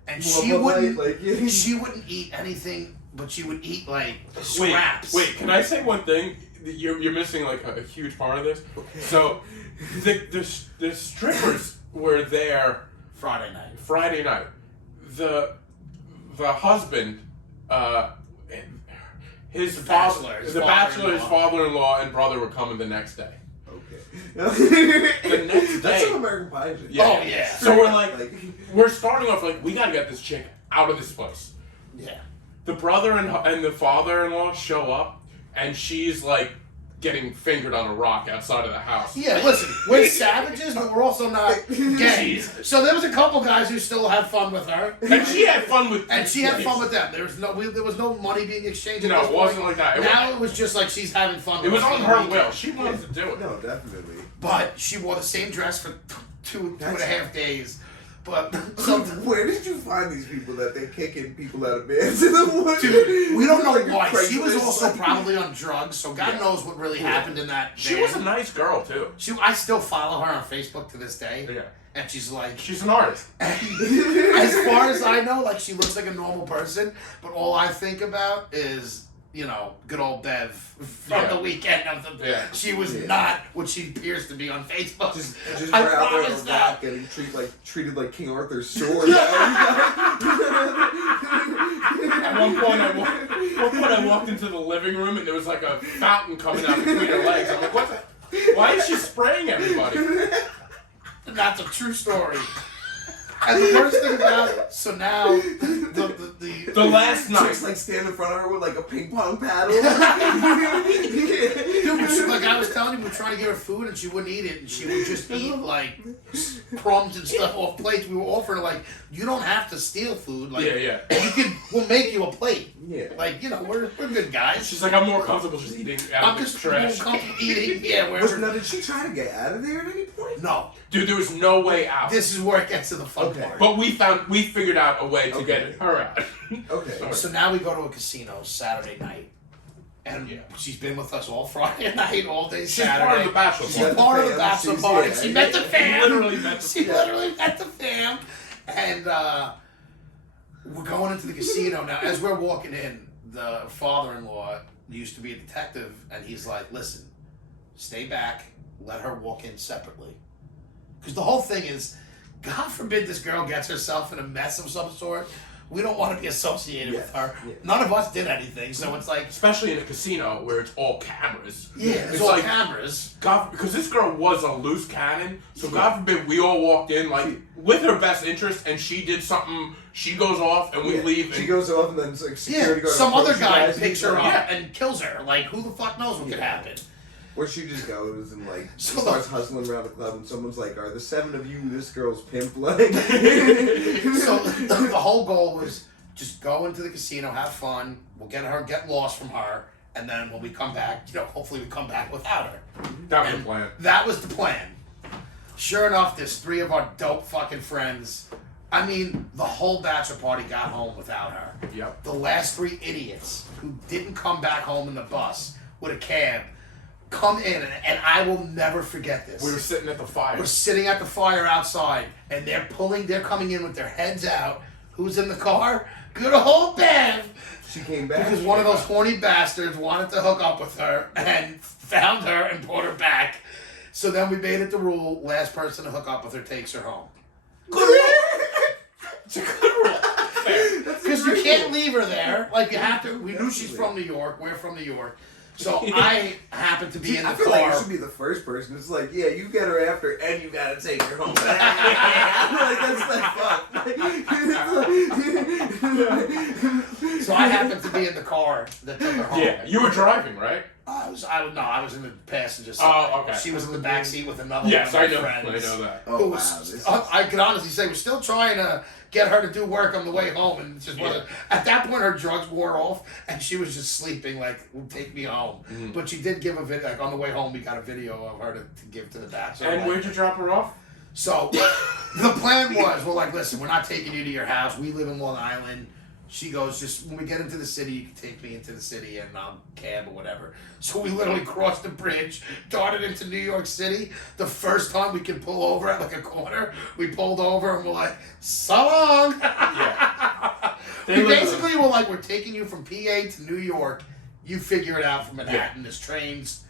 and she Well, but wouldn't, like, yeah. she wouldn't eat anything, but she would eat like Wait, scraps. can I say one thing? You're missing like a huge part of this. Okay. So, the strippers were there Friday night. Friday night. The husband, his father-in-law and brother were coming the next day. Okay. The next That's day. an American Pie. Shit. Yeah. Oh, yeah. So we're like, we're starting off like we gotta get this chick out of this place. Yeah. The brother and the father-in-law show up, and she's like getting fingered on a rock outside of the house. Yeah, listen, we're savages, but we're also not gay. So there was a couple guys who still had fun with her, And she had fun with. and she had fun with them. There was no money being exchanged. At No, this it wasn't point. like that. Now it was just like she's having fun. It with was us on the her weekend. will. She wanted to do it. No, definitely. But she wore the same dress for two and a half days. But Where did you find these people that they're kicking people out of beds in the woods? dude, we don't know Like a why. She was Craigslist also site. probably on drugs, so God knows what really happened in that. She van. was a nice girl too. I still follow her on Facebook to this day. Yeah. And she's like, She's an artist. as far as I know, like she looks like a normal person, but all I think about is, good old Bev from Yeah. the weekend of the. Yeah. She was not what she appears to be on Facebook. Just I we're out there on promise a that. rock getting treated like King Arthur's sword. At one point, I walked into the living room and there was like a fountain coming out between her legs. I'm like, what the? Why is she spraying everybody? That's a true story. And the worst thing about it, so now the last night. Chicks like stand in front of her with like a ping pong paddle. Dude, like I was telling you, we were trying to give her food and she wouldn't eat it, and she would just eat like crumbs and stuff off plates. We were offering her like, you don't have to steal food. Like, we'll make you a plate. Yeah. Like, you know, we're good guys. She's like, I'm more comfortable just eating out I'm of just the trash. more comfortable eating. Yeah, wherever. Now, did she try to get out of there at any point? No. Dude, there was no way out. This is where it gets to the fun part. But we figured out a way to get her out. Okay. So now we go to a casino Saturday night. And she's been with us all Friday night, all day She's Saturday. part of the bachelor She's party. part of the bachelor party. She met the fam. Literally met the She fam. literally met the fam. And we're going into the casino now. As we're walking in, the father-in-law used to be a detective, and he's like, listen, stay back, let her walk in separately. Because the whole thing is, God forbid this girl gets herself in a mess of some sort. We don't want to be associated with her. Yeah. None of us did anything, so it's like... Especially in a casino where it's all cameras. Yeah, it's all cameras. Because this girl was a loose cannon, so God forbid we all walked in like with her best interest, and she did something. She goes off, and we leave. She And goes off, and then like security guard some other approaches guy you guys, picks her and up like, and kills her. Like, who the fuck knows what could happen? Or she just goes and like So- starts hustling around the club, and someone's like, "Are the 7 of you this girl's pimp?" Like, So the whole goal was just go into the casino, have fun. We'll get lost from her, and then when we come back, you know, hopefully we come back without her. that was the plan. That was the plan. Sure enough, there's 3 of our dope fucking friends. I mean, the whole bachelor party got home without her. Yep. The last 3 idiots who didn't come back home in the bus with a cab come in, and I will never forget this. We were sitting at the fire. We're sitting at the fire outside, and they're coming in with their heads out. Who's in the car? Good old Bev! she came back Because one of those horny bastards wanted to hook up with her and found her and brought her back. So then we made it the rule, last person to hook up with her takes her home. It's a good rule. Fair. Because you can't leave her there. Like, you have to. We knew she's from New York. We're from New York. So I happened to be in the I feel like car. you should be the first person. It's like, yeah, you get her after, and you gotta take her home. Like that's like So I happened to be in the car that took her home. Yeah, you were driving, right? I was in the passenger side. Oh, okay. She was in the back seat with another Yes, one I of my know. friends. I know that. Oh, Who wow, was, this is- I can honestly say, we're still trying to get her to do work on the way home, and it just wasn't. At that point, her drugs wore off, and she was just sleeping. Like, take me home. But she did give a video. Like on the way home, we got a video of her to give to the bachelor. And like, where'd you drop her off? So the plan was, we're like, listen, we're not taking you to your house. We live in Long Island. She goes, just when we get into the city, you can take me into the city and I'll cab or whatever. So we literally crossed the bridge, darted into New York City. The first time we could pull over at like a corner, we pulled over and we're like, so long. Yeah. We basically were like, we're taking you from PA to New York. You figure it out from Manhattan. There's trains,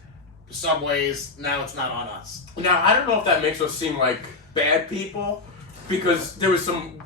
subways. Now it's not on us. Now, I don't know if that makes us seem like bad people, because there was some,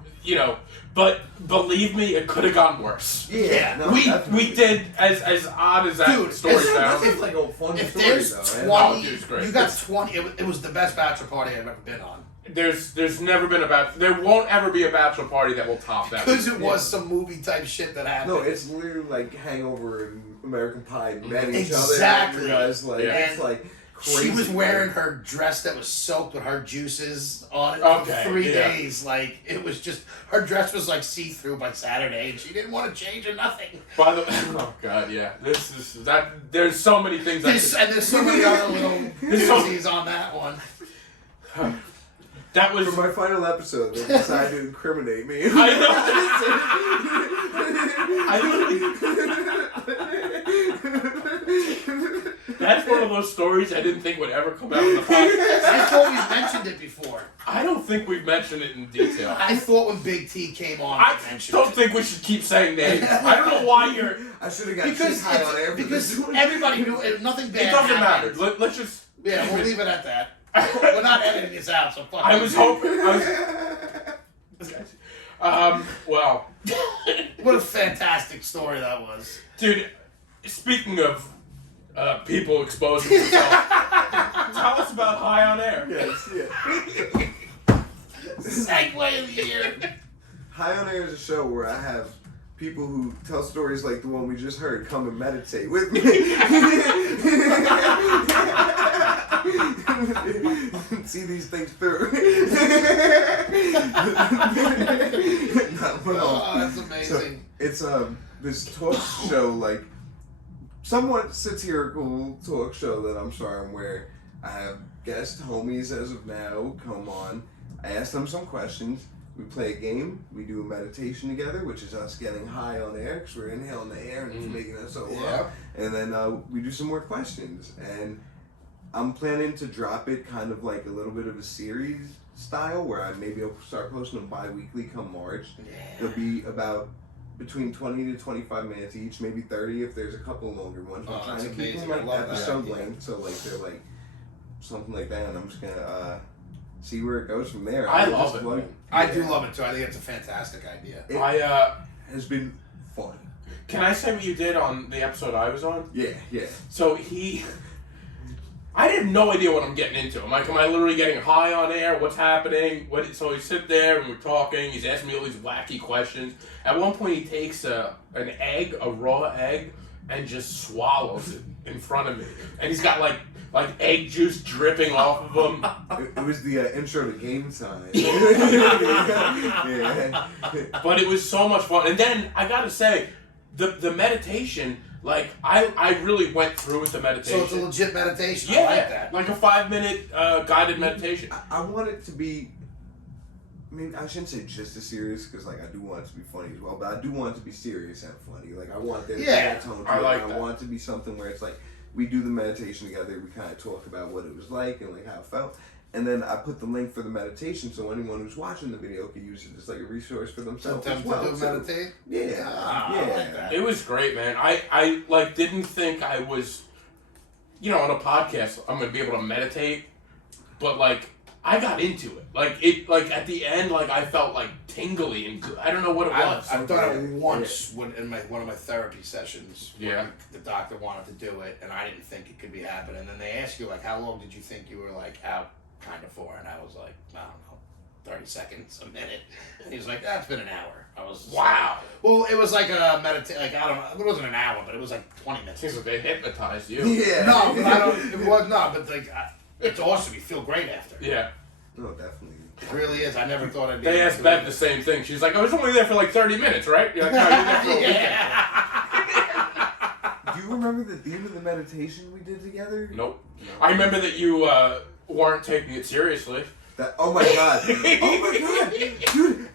but believe me, it could have gone worse. Yeah, no, We definitely. did, as odd as that Dude, story it's- sounds. like a fun If story there's though. 20, Oh, dude, it's great. you got 20. It was the best bachelor party I've ever been on. There's never been there won't ever be a bachelor party that will top that. Because it was some movie type shit that happened. No, it's literally like Hangover and American Pie met each Exactly. other. Guys, like Yeah. it's like crazy. She was wearing her dress that was soaked with her juices on it Okay, for 3 yeah. days. Like, it was just, her dress was like see-through by Saturday, and she didn't want to change or nothing. By the oh god, yeah, this is that. There's so many things. There's so many other little doozies on that one. That was. For my final episode, they decided to incriminate me. I literally. That's one of those stories I didn't think would ever come out in the podcast. I thought we mentioned it before. I don't think we've mentioned it in detail. I thought when Big T came on, I we mentioned don't it. think we should keep saying names. I don't know why you're. I should have got Because, high on air for because this one. everybody knew nothing bad It doesn't matter. happened. Let's just. Yeah, we'll leave it at that. We're not editing this out, so fuck I it. was hoping. Well, What a fantastic story that was. dude. Speaking of people exposing themselves, tell us about High on Air. Yes, yeah. Segue of the year. High on Air is a show where I have people who tell stories like the one we just heard come and meditate with me. See these things through. Oh, that's amazing. So it's this talk show, like somewhat satirical talk show that I'm starring, where I have guest homies as of now come on. I ask them some questions. We play a game. We do a meditation together, which is us getting high on air because we're inhaling the air and it's making us so low. And then we do some more questions. And I'm planning to drop it kind of like a little bit of a series style where I'll start posting them bi-weekly come March. They'll be about between 20 to 25 minutes each, maybe 30 if there's a couple longer ones. I'm trying to keep them like episode length, so like they're like something like that, and I'm just gonna see where it goes from there. I love it. I do love it too. I think it's a fantastic idea. It has been fun. Can I say what you did on the episode I was on? Yeah. So I had no idea what I'm getting into. I'm like, am I literally getting high on air? What's happening? So we sit there and we're talking. He's asking me all these wacky questions. At one point, he takes an egg, a raw egg, and just swallows it in front of me. And he's got like egg juice dripping off of him. It was the intro to Game Time. Yeah. But it was so much fun. And then I gotta say, the meditation. Like, I really went through with the meditation. So it's a legit meditation. Yeah, I like that. Like a 5-minute guided meditation. I want it to be, I mean, I shouldn't say just as serious because, like, I do want it to be funny as well, but I do want it to be serious and funny. Like, I want there to be a tone to I it. like I that. want it to be something where it's like, we do the meditation together, we kind of talk about what it was like and, like, how it felt. And then I put the link for the meditation so anyone who's watching the video can use it as like a resource for themselves as well. To meditate? Yeah. I like that. It was great, man. I like didn't think I was, on a podcast I'm gonna be able to meditate, but like I got into it. Like at the end, like I felt like tingly and good. I don't know what it was. I've done it once in one of my therapy sessions. Yeah. When the doctor wanted to do it, and I didn't think it could be happening. And then they ask you like, how long did you think you were like out? Kind of for, and I was like, I don't know, 30 seconds, a minute, and he was like, that's been an hour. I was Wow. Well, it was like a like I don't know, it wasn't an hour, but it was like 20 minutes. Seems like they hypnotized you. Yeah. No, but I don't. It was not, but like it's awesome. You feel great after. Yeah. No, definitely. It really is. I never thought I'd be. They asked Beth the same thing. She's like, I was only there for like 30 minutes, right? You're like, no, you're there for a weekend. Do you remember the theme of the meditation we did together? Nope. I remember that you weren't taking it seriously. Oh my god, dude,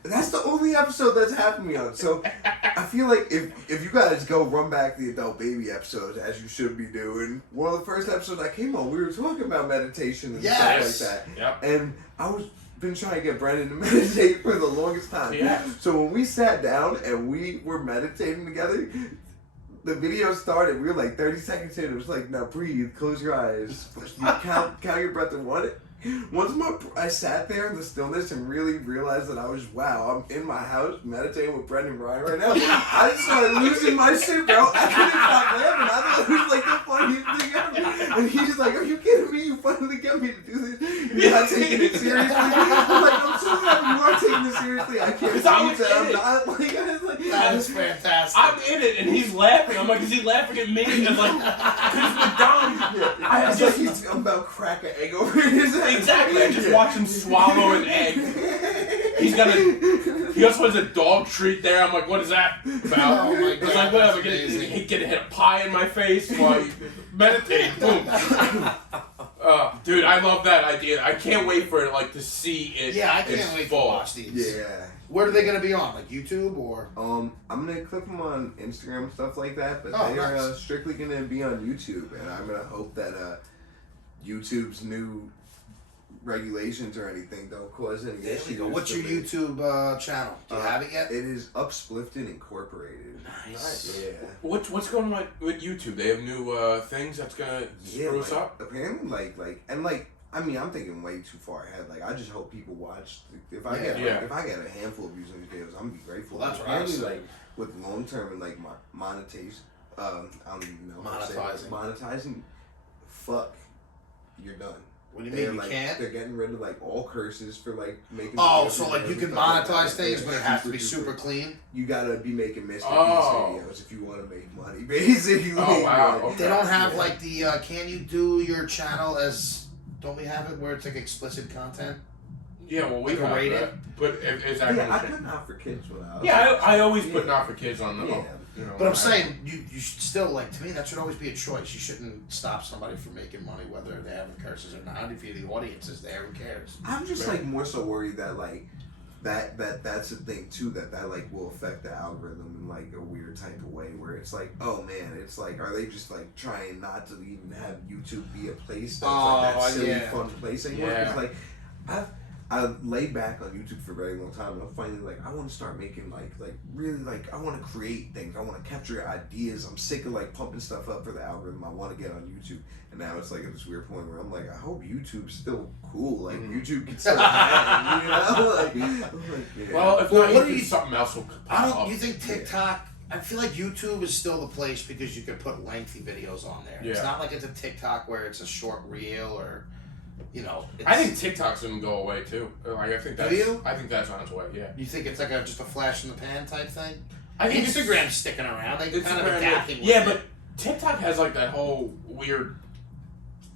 that's the only episode that's happened to me on. So I feel like if you guys go run back the adult baby episodes as you should be doing, one of the first episodes I came on, we were talking about meditation and stuff like that. Yep. And I was been trying to get Brendan to meditate for the longest time. Yeah. So when we sat down and we were meditating together, the video started. We were like 30 seconds in. It was like, now breathe, close your eyes, count your breath and want it. Once I sat there in the stillness and really realized that I'm in my house meditating with Brendan and Ryan right now. I just started losing my shit, bro. I couldn't stop laughing. I thought it was like the funniest thing ever. And he's just like, are you kidding me? You finally get me to do this. You're not taking it seriously. I'm like, I'm so happy you are taking this seriously. I can't believe that I'm not. Like, I was like, That is fantastic. I'm in it, and he's laughing. I'm like, is he laughing at me? And like, because we're dumb. I was like, he's about to crack an egg over his head. Exactly. I just watch him swallow an egg. He also has a dog treat there. I'm like, what is that about? Oh my It's God, like, whatever. that's amazing. He get hit a pie in my face while you meditate. Boom. Dude, I love that idea. I can't wait for it, like, to see it. Yeah, I can't wait to full. watch these. Yeah. Where are they going to be on? Like YouTube or? I'm gonna clip them on Instagram and stuff like that, but Oh, they are nice. strictly gonna be on YouTube, and I'm gonna hope that YouTube's new regulations or anything don't cause any There we issues. go. What's your with it. YouTube channel? Do you have it yet? It is Upsplifted Incorporated. Nice. Yeah. What's going on with YouTube? They have new things that's gonna screw us up. Apparently, I mean, I'm thinking way too far ahead. Like, I just hope people watch. If I get a handful of views on these videos, I'm gonna be grateful. Well, that's what I apparently, was like with long term and like monetization. I don't even know. how to say it. Monetizing. Monetizing. Fuck. You're done. What do you mean you like, can't? They're getting rid of like all curses for like making. Oh, videos so and like you can stuff like monetize that. things, Yeah, but it has to be duper. super clean. You gotta be making Mr. Oh. Beast videos if you want to make money, basically. Oh, wow. Like, They don't have yeah. like the can you do your channel as don't we have it where it's like explicit content? Yeah, well, we Like a have rating? that. But is that Yeah, I gonna put change? not for kids when I was. Yeah, I always Yeah. put not for kids on the. Yeah. You know, But I'm I- saying you should still like to me that should always be a choice. You shouldn't stop somebody from making money whether they have curses or not. If you're the audience is there, who cares? I'm just Right. like more so worried that like that's the thing too that like will affect the algorithm in like a weird type of way where it's like, oh man, it's like, are they just like trying not to even have YouTube be a place that's like that silly yeah. fun place anymore? Yeah. Because like I've laid back on YouTube for a very long time, and I'm finally like, I want to start making like really like I want to create things. I want to capture ideas. I'm sick of like pumping stuff up for the algorithm. I want to get on YouTube, and now it's like at this weird point where I'm like, I hope YouTube's still cool. Like YouTube can still hang, you know? Like, I'm like, yeah. Well, if Well, not, what do you you- something else will I pop don't. up. You think TikTok? I feel like YouTube is still the place because you can put lengthy videos on there. It's Yeah. not like it's a TikTok where it's a short reel or, you know. It's, I think TikTok's gonna go away too. Like I think that's. you? I think that's on its way. Yeah. You think it's like just a flash in the pan type thing? I think Instagram's sticking around. They kind of Instagram, adapting. yeah, with but TikTok has like that whole weird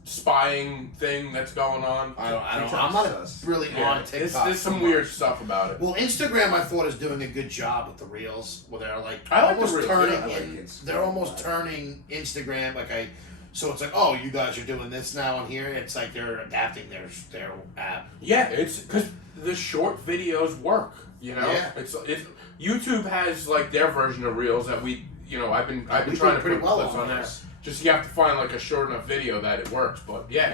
spying thing that's going on. I don't. I'm TikTok's not sus. really Yeah, on TikTok. there's some weird stuff about it. Well, Instagram I thought is doing a good job with the reels, where they're like I like the almost reels, turning. yeah, I like in, Instagram they're almost a lot. turning Instagram so it's like, oh, you guys are doing this now on here. It's like they're adapting their app. Yeah, it's because the short videos work. You know, Yeah. it's YouTube has like their version of reels that we. You know, I've been We trying do to pretty put well clips on on there. those. Just you have to find like a short enough video that it works. But yeah,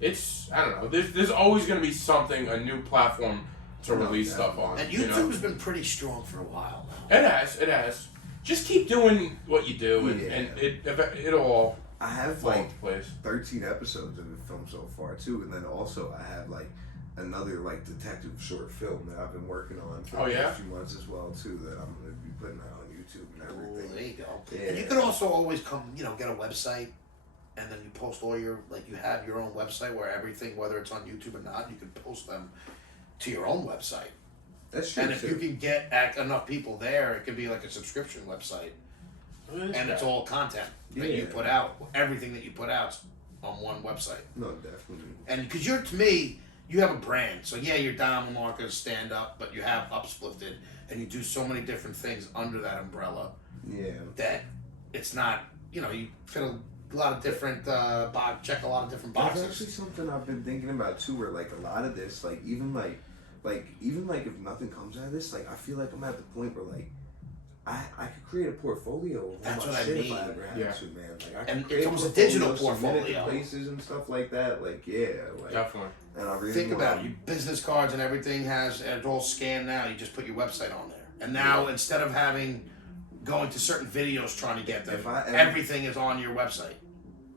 it's I don't know. There's always gonna be something, a new platform to No, release yeah. stuff on. And you YouTube know? has been pretty strong for a while now. It has. Just keep doing what you do, Yeah. and it'll all I have fall like into place. 13 episodes of the film so far too, and then also I have like another like detective short film that I've been working on for Oh, the yeah? past few months as well too, that I'm gonna be putting out on YouTube and Ooh, everything. there you go. Yeah. And you could also always come, get a website, and then you post all your you have your own website where everything, whether it's on YouTube or not, you can post them to your own website. That's true And if too. you can get enough people there, it could be like a subscription website, and it's all content that you Yeah. put out. Everything that you put out's on one website. No, definitely. And because to me, you have a brand. So yeah, you're Don Lamarca stand up, but you have Upsplifted, and you do so many different things under that umbrella Yeah. that it's not. You fit a lot of different check a lot of different That's boxes. actually something I've been thinking about too, where like a lot of this, like even if nothing comes out of this, like I feel like I'm at the point where like I could create a portfolio of all That's my what I shit if mean. I ever had Yeah. to, man. Like I And could create it's almost a digital portfolio, submit it to portfolio. places and stuff like that. Like yeah, like Definitely. and I really Think wanna- about it. Your business cards and everything and it's all scanned now. You just put your website on there, and now instead of going to certain videos trying to get them, If I ever- everything is on your website.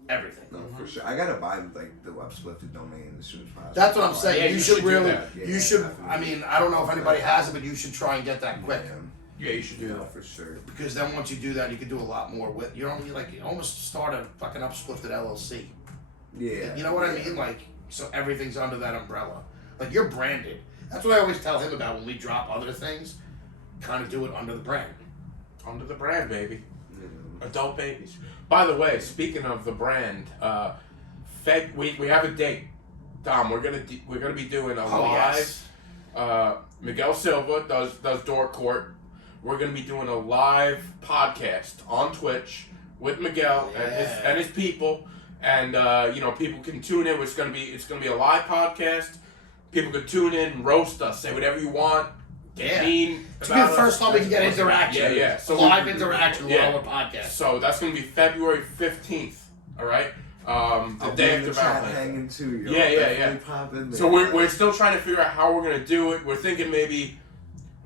Everything. No, for sure. I gotta buy like the Upsplifted domain as soon as possible. That's what I'm saying. Yeah, you you should should do really. that. Yeah, you should. definitely. I mean, I don't know if anybody has it, but you should try and get that quick. Yeah, you should do Yeah, that. for sure. Because then once you do that, you can do a lot more with. You don't you almost start a fucking Upsplifted LLC. Yeah. You know what I mean? Like, so everything's under that umbrella. Like, you're branded. That's what I always tell him about when we drop other things. Kind of do it under the brand. Under the brand, baby. Yeah. Adult babies. By the way, speaking of the brand, we have a date. Dom, we're gonna be doing a live. Yes. Miguel Silva does Door Court. We're gonna be doing a live podcast on Twitch with Miguel and his people, and people can tune in. It's gonna be a live podcast. People can tune in and roast us, say whatever you want. Get mean. It's gonna be the first time we can get interaction. Yeah. So live interaction with our podcast. So that's gonna be February 15th. All right. The I'll day be in after the chat Valentine's Day. hanging too. Yo. Yeah. Definitely pop in there. So we're still trying to figure out how we're gonna do it. We're thinking maybe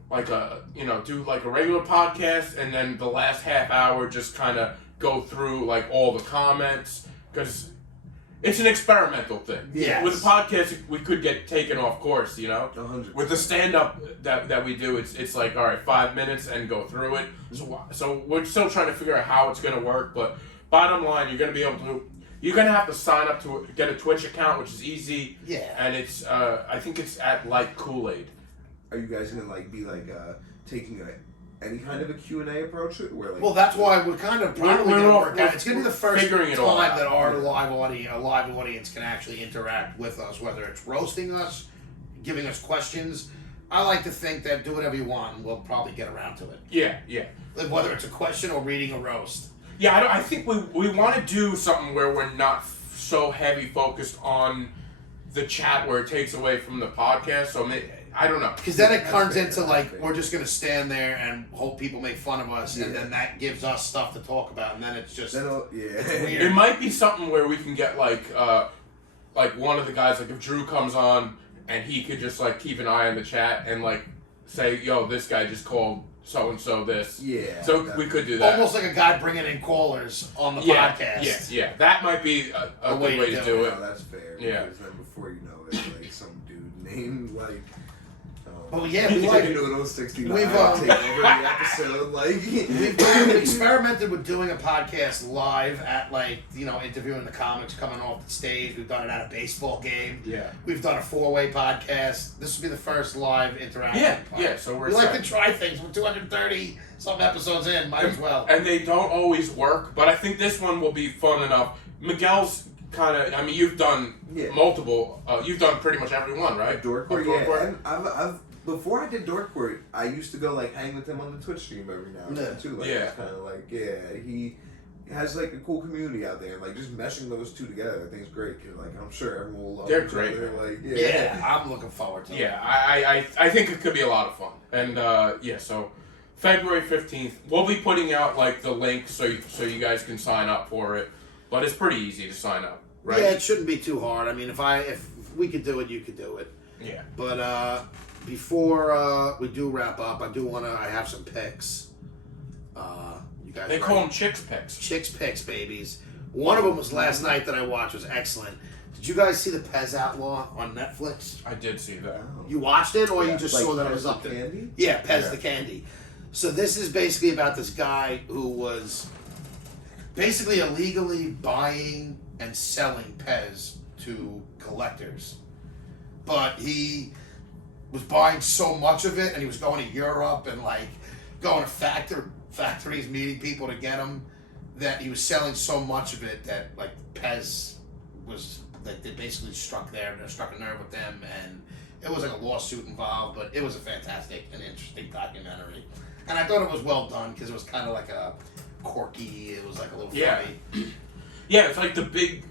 like do like a regular podcast, and then the last half hour just kind of go through like all the comments, because it's an experimental thing. Yes. With the podcast, we could get taken off course, 100%. With the stand-up that we do, it's like, all right, 5 minutes and go through it. So we're still trying to figure out how it's going to work, but bottom line, you're going to be able to You're gonna have to sign up to get a Twitch account, which is easy. Yeah. And it's I think it's at like Kool-Aid. Are you guys gonna be taking any kind of a Q&A approach? Where Well, that's why we're kind of probably going to work out. It's going to be the first figuring it all time out. that our live audience can actually interact with us, whether it's roasting us, giving us questions. I like to think that do whatever you want, and we'll probably get around to it. Yeah. Like whether it's a question or reading a roast. Yeah, I think we want to do something where we're not so heavy focused on the chat where it takes away from the podcast. So I don't know. Because then it turns fair, into that's fair. we're just going to stand there and hope people make fun of us, and then that gives us stuff to talk about, and then it's just weird. It might be something where we can get like one of the guys, like if Drew comes on and he could just keep an eye on the chat and say, yo, this guy just called so and so this. Yeah. So we could do that. Almost like a guy bringing in callers on the podcast. Yeah. That might be a good way to do it. No, that's fair. Yeah. Because then before you know it, some dude named Oh yeah, we like. Noodle 69 We've, take over the episode. We've experimented with doing a podcast live at interviewing the comics coming off the stage. We've done it at a baseball game. Yeah. We've done a 4-way podcast. This will be the first live interaction. Yeah. So we like to try things. We're 230 some episodes in. Might as well. And they don't always work, but I think this one will be fun enough. Miguel's kind of. I mean, you've done multiple. You've done pretty much every one, right? Dorkport, yeah. And I've before I did Dorkport, I used to go hang with him on the Twitch stream every now and then too. It's kind of he has a cool community out there, and just meshing those two together, I think is great. Cause I'm sure everyone will love. They're each great. other. Yeah, I'm looking forward to it. Yeah, I think it could be a lot of fun, and so February 15th, we'll be putting out the link so you guys can sign up for it, but it's pretty easy to sign up, right? Yeah, it shouldn't be too hard. I mean, if we could do it, you could do it. Yeah. But before we do wrap up, I have some picks. You guys They ready? call them chicks picks. Chicks picks, babies. One of them was last night that I watched, was excellent. Did you guys see the Pez Outlaw on Netflix? I did see that. You watched it, or you just saw that it was Pez up the there? Candy? Yeah, Pez the Candy. So this is basically about this guy who was basically illegally buying and selling Pez to collectors. But he was buying so much of it, and he was going to Europe and going to factories, meeting people to get them, that he was selling so much of it that Pez was they basically struck a nerve with them, and it was a lawsuit involved. But it was a fantastic and interesting documentary, and I thought it was well done because it was kind of a quirky. It was a little funny. Yeah, it's the big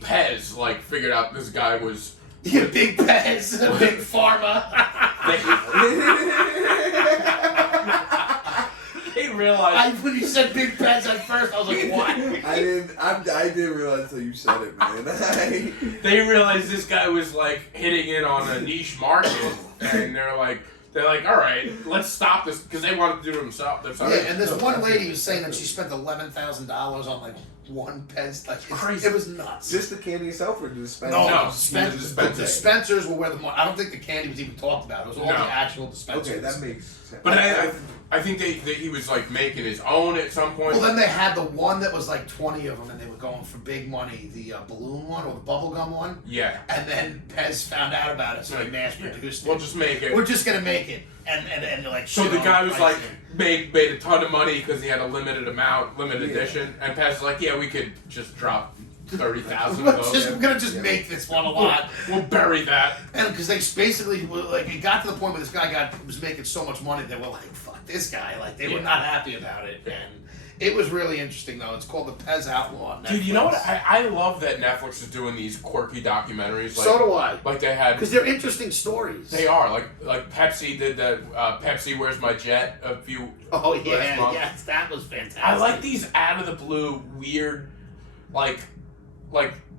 Pez figured out this guy was. Yeah, Big Pez, Big Pharma. They realized. When you said Big Pez at first, I was like, what? I didn't realize until you said it, man. They realized this guy was hitting in on a niche market, and they're like, all right, let's stop this because they wanted to do it themselves. Yeah, and this one lady was saying that she spent $11,000 on one Pez. Crazy. It was nuts. Just the candy itself, or the dispenser? No, the the dispensers were where the money. I don't think the candy was even talked about. It was all the actual dispensers. Okay, that makes sense. But I think he was making his own at some point. Well, then they had the one that was 20 of them, and they were going for big money. The balloon one or the bubblegum one. Yeah. And then Pez found out about it, so they mass produced it. We'll just make it. We're just gonna make it, and So the guy was pricing. made a ton of money because he had a limited edition, and Pez was yeah, we could just drop 30,000 of those. We're gonna just make this one a lot. We'll bury that. And because they basically were it got to the point where this guy was making so much money, they were fuck this guy. They were not happy about it. And it was really interesting, though. It's called the Pez Outlaw on Netflix. Dude, you know what? I love that Netflix is doing these quirky documentaries. So do I. They had... Because they're interesting stories. They are. Like Pepsi did the Pepsi Where's My Jet a few... Oh, last yeah. month. Yes, that was fantastic. I like these out of the blue, weird, like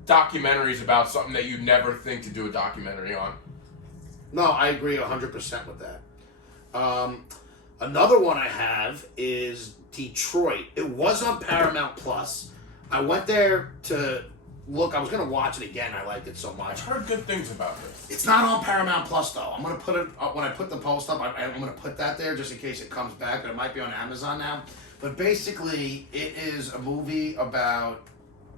documentaries about something that you'd never think to do a documentary on. No, I agree 100% with that. Another one I have is Detroit. It was on Paramount Plus. I went there to look. I was going to watch it again. I liked it so much. I've heard good things about this. It's not on Paramount Plus, though. I'm going to put it up when I put the post up. I'm going to put that there just in case it comes back. But it might be on Amazon now. But basically, it is a movie about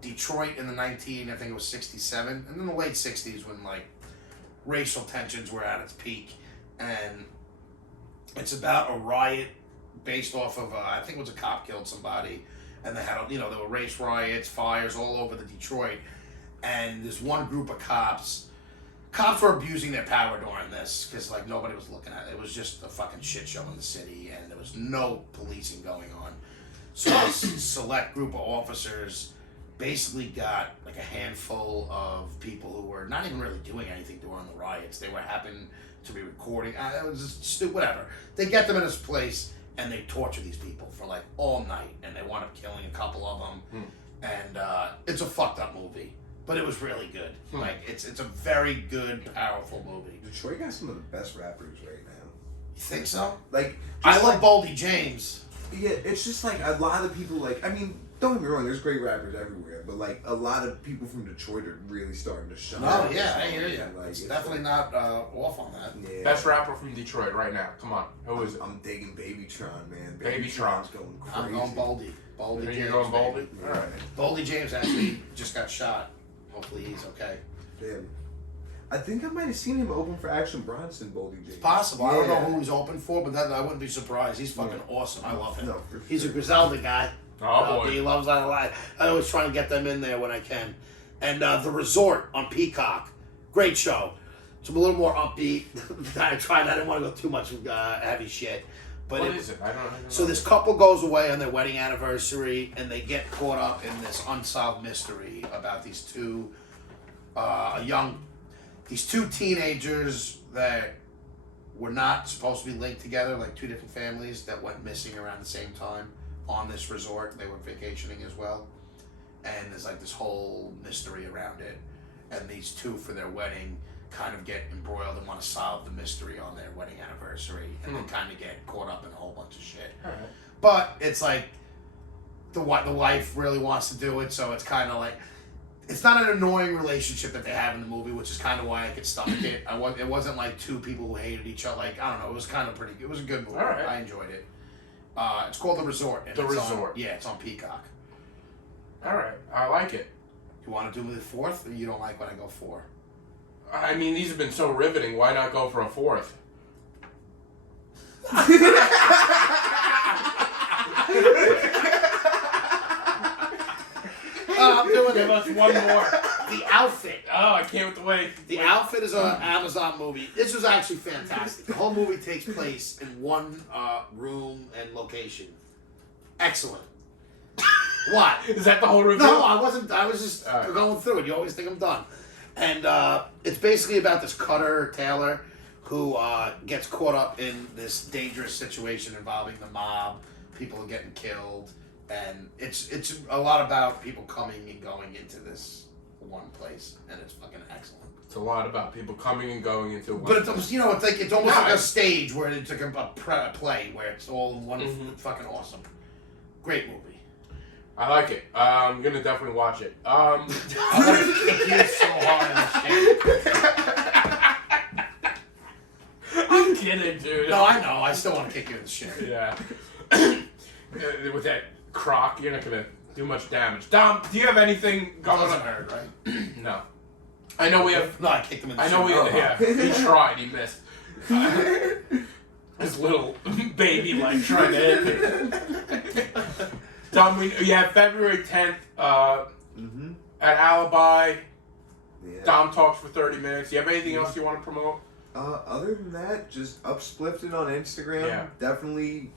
Detroit in the I think it was 67, and in the late 60s when like racial tensions were at its peak, and it's about a riot based off of I think it was a cop killed somebody, and they had there were race riots, fires all over the Detroit, and this one group of cops were abusing their power during this because like nobody was looking at it. It was just a fucking shit show in the city, and there was no policing going on. So this select group of officers basically got like a handful of people who were not even really doing anything during the riots. They were happened to be recording. It was just stupid, whatever. They get them in this place and they torture these people for like all night, and they wound up killing a couple of them. And it's a fucked up movie, but it was really good. Like it's a very good, powerful movie. Detroit got some of the best rappers right now. You think so? Like I love Boldy James. Yeah, it's just like a lot of people like. I mean, don't get me wrong. There's great rappers everywhere, but like a lot of people from Detroit are really starting to shine. Oh yeah, I hear you. Like, it's definitely not off on that. Yeah. Best rapper from Detroit right now. Come on, who is it? I'm digging Babytron, man. Babytron's going crazy. I'm going Boldy. Boldy James. You're going Boldy? Baby. All right. Boldy James actually just got shot. Hopefully he's okay. Damn. I think I might have seen him open for Action Bronson, Boldy James. It's possible. I don't know Yeah. who he's open for, but that I wouldn't be surprised. He's fucking awesome. I love him. No, for He's a sure. Griselda guy. Oh boy. He loves that a lot. I always try and get them in there when I can. And The Resort on Peacock. Great show. It's a little more upbeat. I didn't want to go too much heavy shit. But What is it? I don't know. So this couple goes away on their wedding anniversary, and they get caught up in this unsolved mystery about these two teenagers that were not supposed to be linked together, like two different families that went missing around the same time on this resort. They were vacationing as well, and there's like this whole mystery around it. And these two, for their wedding, kind of get embroiled and want to solve the mystery on their wedding anniversary, and then kind of get caught up in a whole bunch of shit. All right. But it's like the wife really wants to do it, so it's kind of like it's not an annoying relationship that they have in the movie, which is kind of why I could stomach it. It wasn't like two people who hated each other. Like I don't know, it was kind of pretty. It was a good movie. All right. I enjoyed it. It's called The Resort. And The it's Resort. Yeah, it's on Peacock. All right. I like it. You want to do the fourth, or you don't like when I go four? I mean, these have been so riveting. Why not go for a fourth? I'm doing Give it. us one more. The Outfit. Oh, I can't wait. The Outfit is an Amazon movie. This was actually fantastic. The whole movie takes place in one room and location. Excellent. What? Is that the whole review? No, I wasn't. I was just All right. going through it. You always think I'm done. And it's basically about this Cutter Taylor who gets caught up in this dangerous situation involving the mob. People are getting killed. And it's a lot about people coming and going into this one place. And it's fucking excellent. It's a lot about people coming and going into one. But it's almost, it's almost No, like a I- stage where it's like a play where it's all in one. Fucking awesome. Great movie. I like it. I'm gonna definitely watch it. I'm gonna kick you so hard in the shit. I'm kidding, dude. No, I know. I still want to kick you in the shit. Yeah. With that croc, you're not gonna do much damage. Dom, do you have anything going Doesn't on? hurt, right? No. I know we have. No, I kicked him in the I shit. know we. Oh. Yeah. He tried. He missed. His little baby like trying to hit me. Dom, you have February 10th at Alibi. Yeah. Dom talks for 30 minutes. You have anything else you want to promote? Other than that, just Upsplifted on Instagram. Yeah. Definitely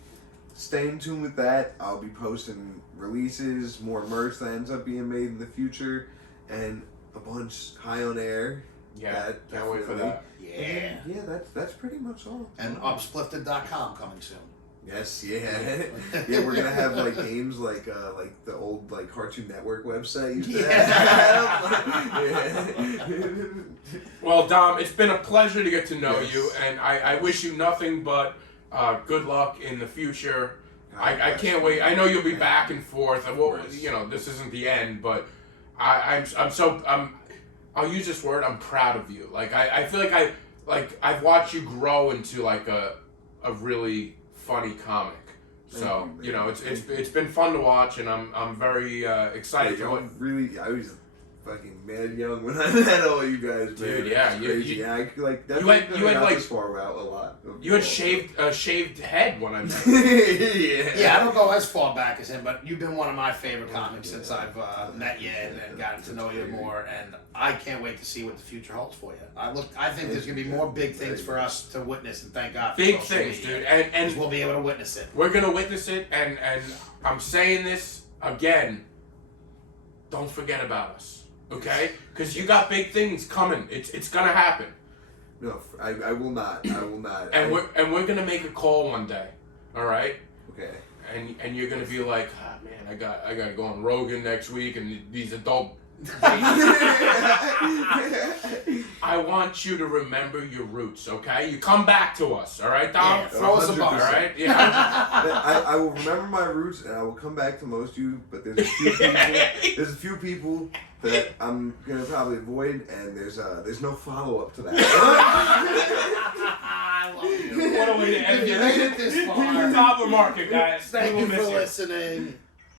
stay in tune with that. I'll be posting releases, more merch that ends up being made in the future, and a bunch high on air. Yeah. That Can't wait for definitely. that. Yeah. Yeah, that's pretty much all. And upsplifted.com coming soon. Yes, yeah. Yeah, we're gonna have like games like the old like Cartoon Network website used to have. Yeah. Well, Dom, it's been a pleasure to get to know Yes. you, and I wish you nothing but good luck in the future. I can't wait. I know you'll be back and forth. This isn't the end, but I'll use this word. I'm proud of you. Like I feel like I've watched you grow into like a really funny comic. So Thank you, you know, man. it's been fun to watch, and I'm very excited Hey, for what. I was fucking mad young when I met all you guys, man. Dude, yeah, It's you- crazy. you- Yeah, I like that. you had, like- this far out a lot. You had shaved head when I met. Yeah, I don't go as far back as him, but you've been one of my favorite comics since I've met you and gotten to know you more. And I can't wait to see what the future holds for you. I think there's gonna be more big things for us to witness, and thank God for Big social things, media, dude, and because we'll be able to witness it. we're gonna witness it. And I'm saying this again. Don't forget about us, okay? Because you got big things coming. It's gonna happen. No, I will not. I will not. And we're gonna make a call one day, all right? Okay. And you're gonna be like, ah, man, I gotta go on Rogan next week, and these adult. I want you to remember your roots, okay? You come back to us, all right, Dom? Yeah, throw us a bone. All right, yeah. I will remember my roots and I will come back to most of you, but there's a few people. There's a few people that I'm gonna probably avoid, and there's no follow up to that. I love you. What a way to end If you it. made it this far, Top of market, guys. thank We you will for miss listening.